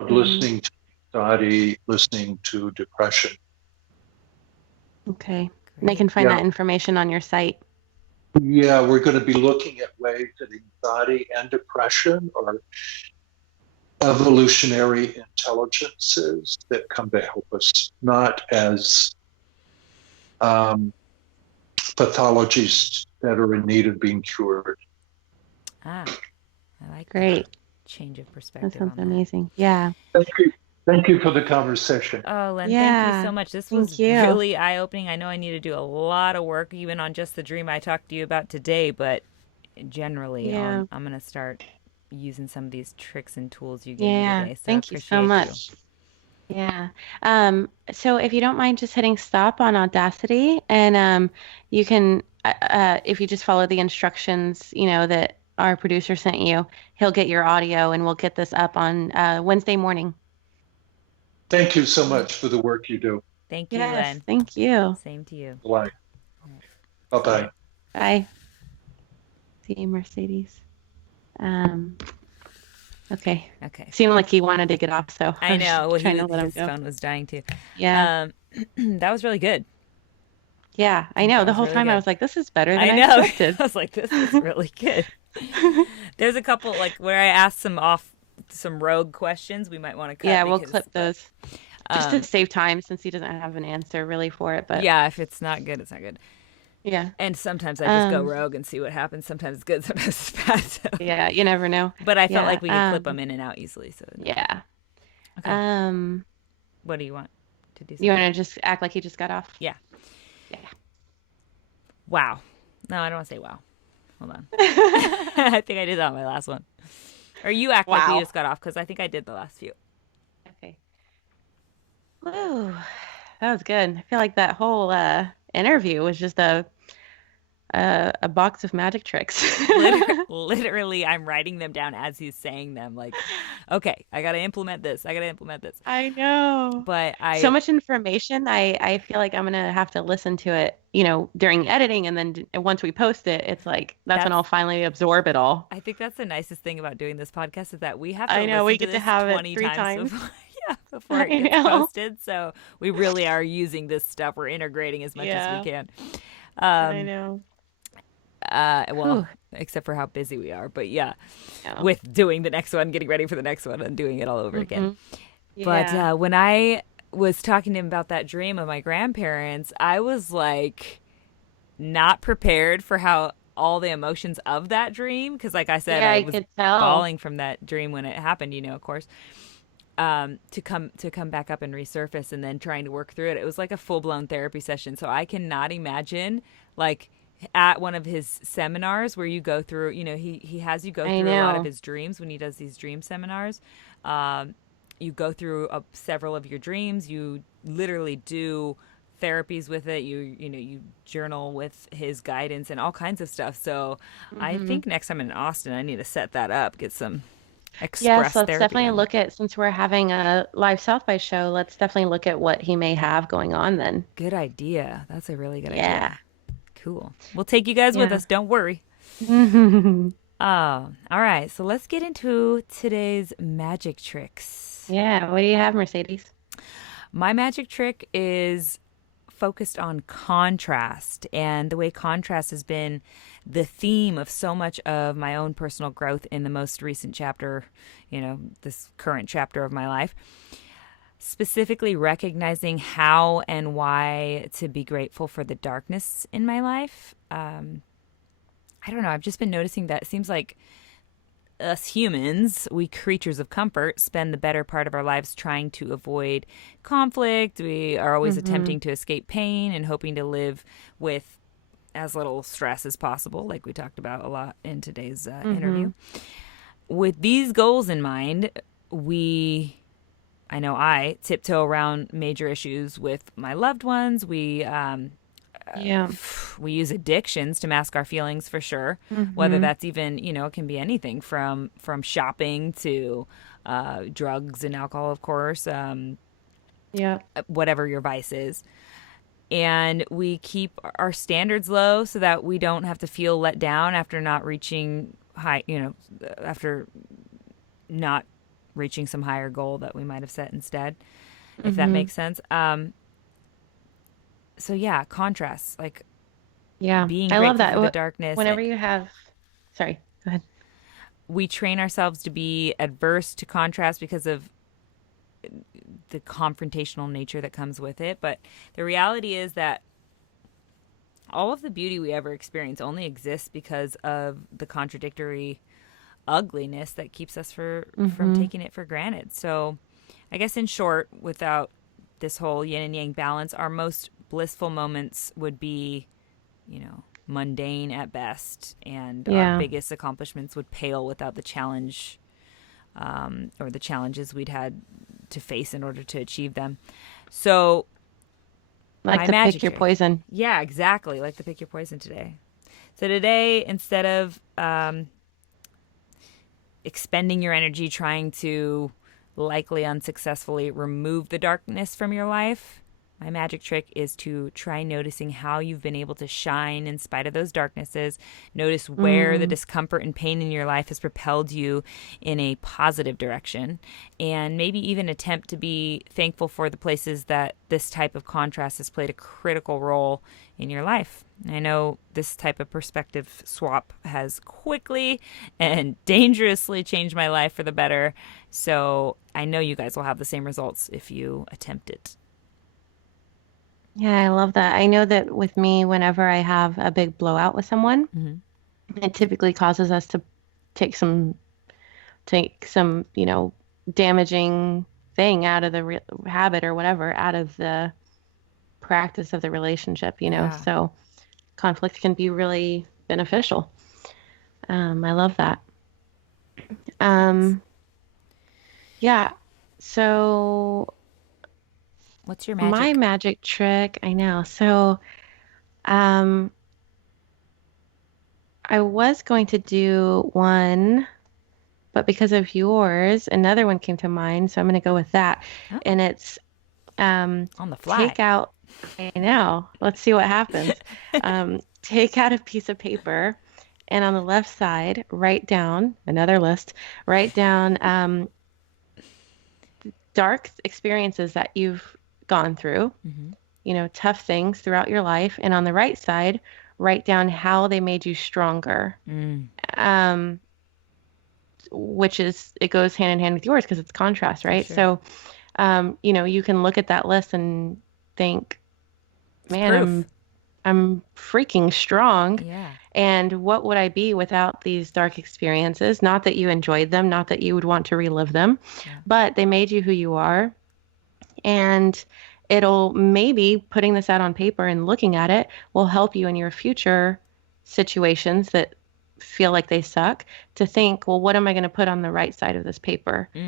of listening to anxiety, listening to depression. Okay. And they can find that information on your site. Yeah, we're going to be looking at ways that anxiety and depression are evolutionary intelligences that come to help us, not as pathologies that are in need of being cured. I like Great. that change of perspective. That sounds on amazing. Yeah. Thank you for the conversation. Oh, Len, Yeah. thank you so much. This was really eye-opening. I know I need to do a lot of work even on just the dream I talked to you about today, but generally I'm going to start using some of these tricks and tools you gave me today. So Thank you so much. Yeah. So if you don't mind just hitting stop on Audacity, and you can, if you just follow the instructions, that our producer sent you, he'll get your audio and we'll get this up on Wednesday morning. Thank you so much for the work you do. Thank you, Len. Thank you. Same to you. Bye. Bye-bye. Bye. See you, Mercedes. Okay. Seemed like he wanted to get off, so I know. Well, his phone was dying too. Yeah. That was really good. Yeah, I know. The whole really time good. I was like, this is better than I I know. expected. I was like, this is really good. There's a couple where I asked some rogue questions we might want to cut. Yeah, we'll clip those. Just to save time since he doesn't have an answer really for it. But yeah, if it's not good, it's not good. Yeah. And sometimes I just go rogue and see what happens. Sometimes it's good, sometimes it's bad. So. Yeah, you never know. But I felt like we could clip them in and out easily. So yeah. Okay. What do you want to do? You want to just act like you just got off? Yeah. Yeah. Wow. No, I don't want to say wow. Hold on. I think I did that on my last one. Or you act like you just got off, because I think I did the last few. Okay. Woo. That was good. I feel like that whole interview was just a box of magic tricks. Literally, I'm writing them down as he's saying them. Like, okay, I got to implement this. I know. But so much information. I feel like I'm going to have to listen to it, during editing. And then once we post it, it's like, that's when I'll finally absorb it all. I think that's the nicest thing about doing this podcast is that we have to I know, listen we to get this to have 20 it 3 times. Before it gets posted. So we really are using this stuff. We're integrating as much as we can. I know. Well, except for how busy we are, but with doing the next one, getting ready for the next one, and doing it all over again. But when I was talking to him about that dream of my grandparents, I was like not prepared for how all the emotions of that dream, because like I said, I was bawling from that dream when it happened, of course. To come back up and resurface, and then trying to work through it. It was like a full-blown therapy session. So I cannot imagine, like, at one of his seminars where you go through, he has you go through a lot of his dreams when he does these dream seminars. You go through several of your dreams. You literally do therapies with it. You journal with his guidance and all kinds of stuff. So I think next time in Austin, I need to set that up, get some express let's definitely down. look at, since we're having a live South by show, let's definitely look at what he may have going on then. Good idea. That's a really good idea. Cool. We'll take you guys with us. Don't worry. All right. So let's get into today's magic tricks. Yeah. What do you have, Mercedes? My magic trick is focused on contrast, and the way contrast has been the theme of so much of my own personal growth in the most recent chapter, this current chapter of my life, specifically recognizing how and why to be grateful for the darkness in my life. I don't know. I've just been noticing that it seems like us humans, we creatures of comfort, spend the better part of our lives trying to avoid conflict. We are always attempting to escape pain and hoping to live with as little stress as possible, like we talked about a lot in today's interview. With these goals in mind, I tiptoe around major issues with my loved ones. We use addictions to mask our feelings, for sure. Whether that's even, it can be anything from shopping to drugs and alcohol, of course. Whatever your vice is. And we keep our standards low so that we don't have to feel let down after not reaching after not reaching some higher goal that we might have set instead, if that makes sense. So yeah, contrasts, like being I love grateful that. for the darkness. Whenever you have, sorry, go ahead. We train ourselves to be adverse to contrast because of the confrontational nature that comes with it. But the reality is that all of the beauty we ever experience only exists because of the contradictory ugliness that keeps us from taking it for granted. So I guess in short, without this whole yin and yang balance, our most blissful moments would be, mundane at best, and our biggest accomplishments would pale without the challenge or the challenges we'd had to face in order to achieve them. So like to pick your poison. Yeah, exactly. Like to pick your poison today. So today, instead of expending your energy trying to likely unsuccessfully remove the darkness from your life, my magic trick is to try noticing how you've been able to shine in spite of those darknesses. Notice where the discomfort and pain in your life has propelled you in a positive direction, and maybe even attempt to be thankful for the places that this type of contrast has played a critical role in your life. I know this type of perspective swap has quickly and dangerously changed my life for the better, so I know you guys will have the same results if you attempt it. Yeah, I love that. I know that with me, whenever I have a big blowout with someone, it typically causes us to take some, damaging thing out of the habit or whatever, out of the practice of the relationship, so conflict can be really beneficial. I love that. So what's your magic? My magic trick, I know. So, I was going to do one, but because of yours, another one came to mind. So I'm going to go with that. Oh. And it's on the fly. Take out. I know. Let's see what happens. Take out a piece of paper, and on the left side, write down another list. Write down dark experiences that you've gone through, tough things throughout your life. And on the right side, write down how they made you stronger. Which is, it goes hand in hand with yours because it's contrast, right? Sure. So, you can look at that list and think, man, I'm freaking strong. Yeah. And what would I be without these dark experiences? Not that you enjoyed them, not that you would want to relive them, but they made you who you are. And it'll maybe putting this out on paper and looking at it will help you in your future situations that feel like they suck to think, well, what am I going to put on the right side of this paper? So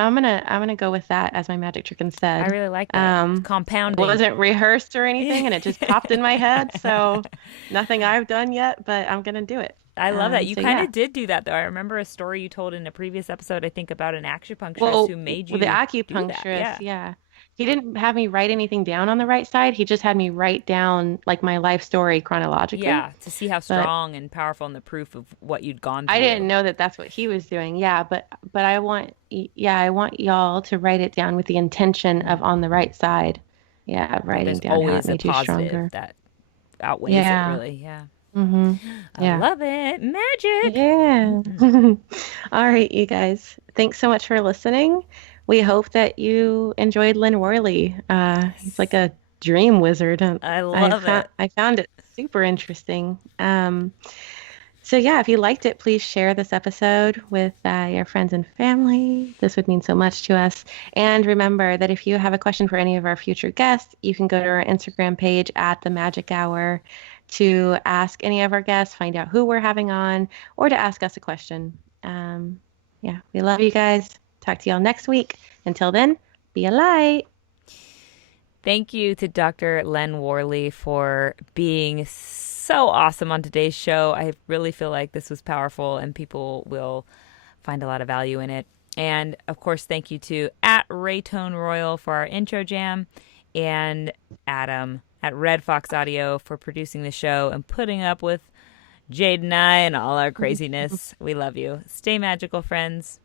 I'm gonna go with that as my magic trick instead. I really like that. Compounding. It wasn't rehearsed or anything, and it just popped in my head. So nothing I've done yet, but I'm gonna do it. I love that. You kind of did do that, though. I remember a story you told in a previous episode, I think, about an acupuncturist who made you the acupuncturist, yeah. He didn't have me write anything down on the right side. He just had me write down like my life story chronologically. Yeah, to see how strong and powerful and the proof of what you'd gone through. I didn't know that that's what he was doing. Yeah, but I want y'all to write it down with the intention of on the right side. Yeah, writing down how it made you stronger. That outweighs it, really. Yeah. Yeah. I love it. Magic. Yeah. All right, you guys. Thanks so much for listening. We hope that you enjoyed Len Worley. He's like a dream wizard. I love it. I found it super interesting. So, yeah, if you liked it, please share this episode with your friends and family. This would mean so much to us. And remember that if you have a question for any of our future guests, you can go to our Instagram page at the Magic Hour to ask any of our guests, find out who we're having on, or to ask us a question. Yeah, we love you guys. Talk to y'all next week. Until then, be a light. Thank you to Dr. Len Worley for being so awesome on today's show. I really feel like this was powerful and people will find a lot of value in it. And of course, thank you to at Raytone Royal for our intro jam and Adam at Red Fox Audio for producing the show and putting up with Jade and I and all our craziness. We love you. Stay magical, friends.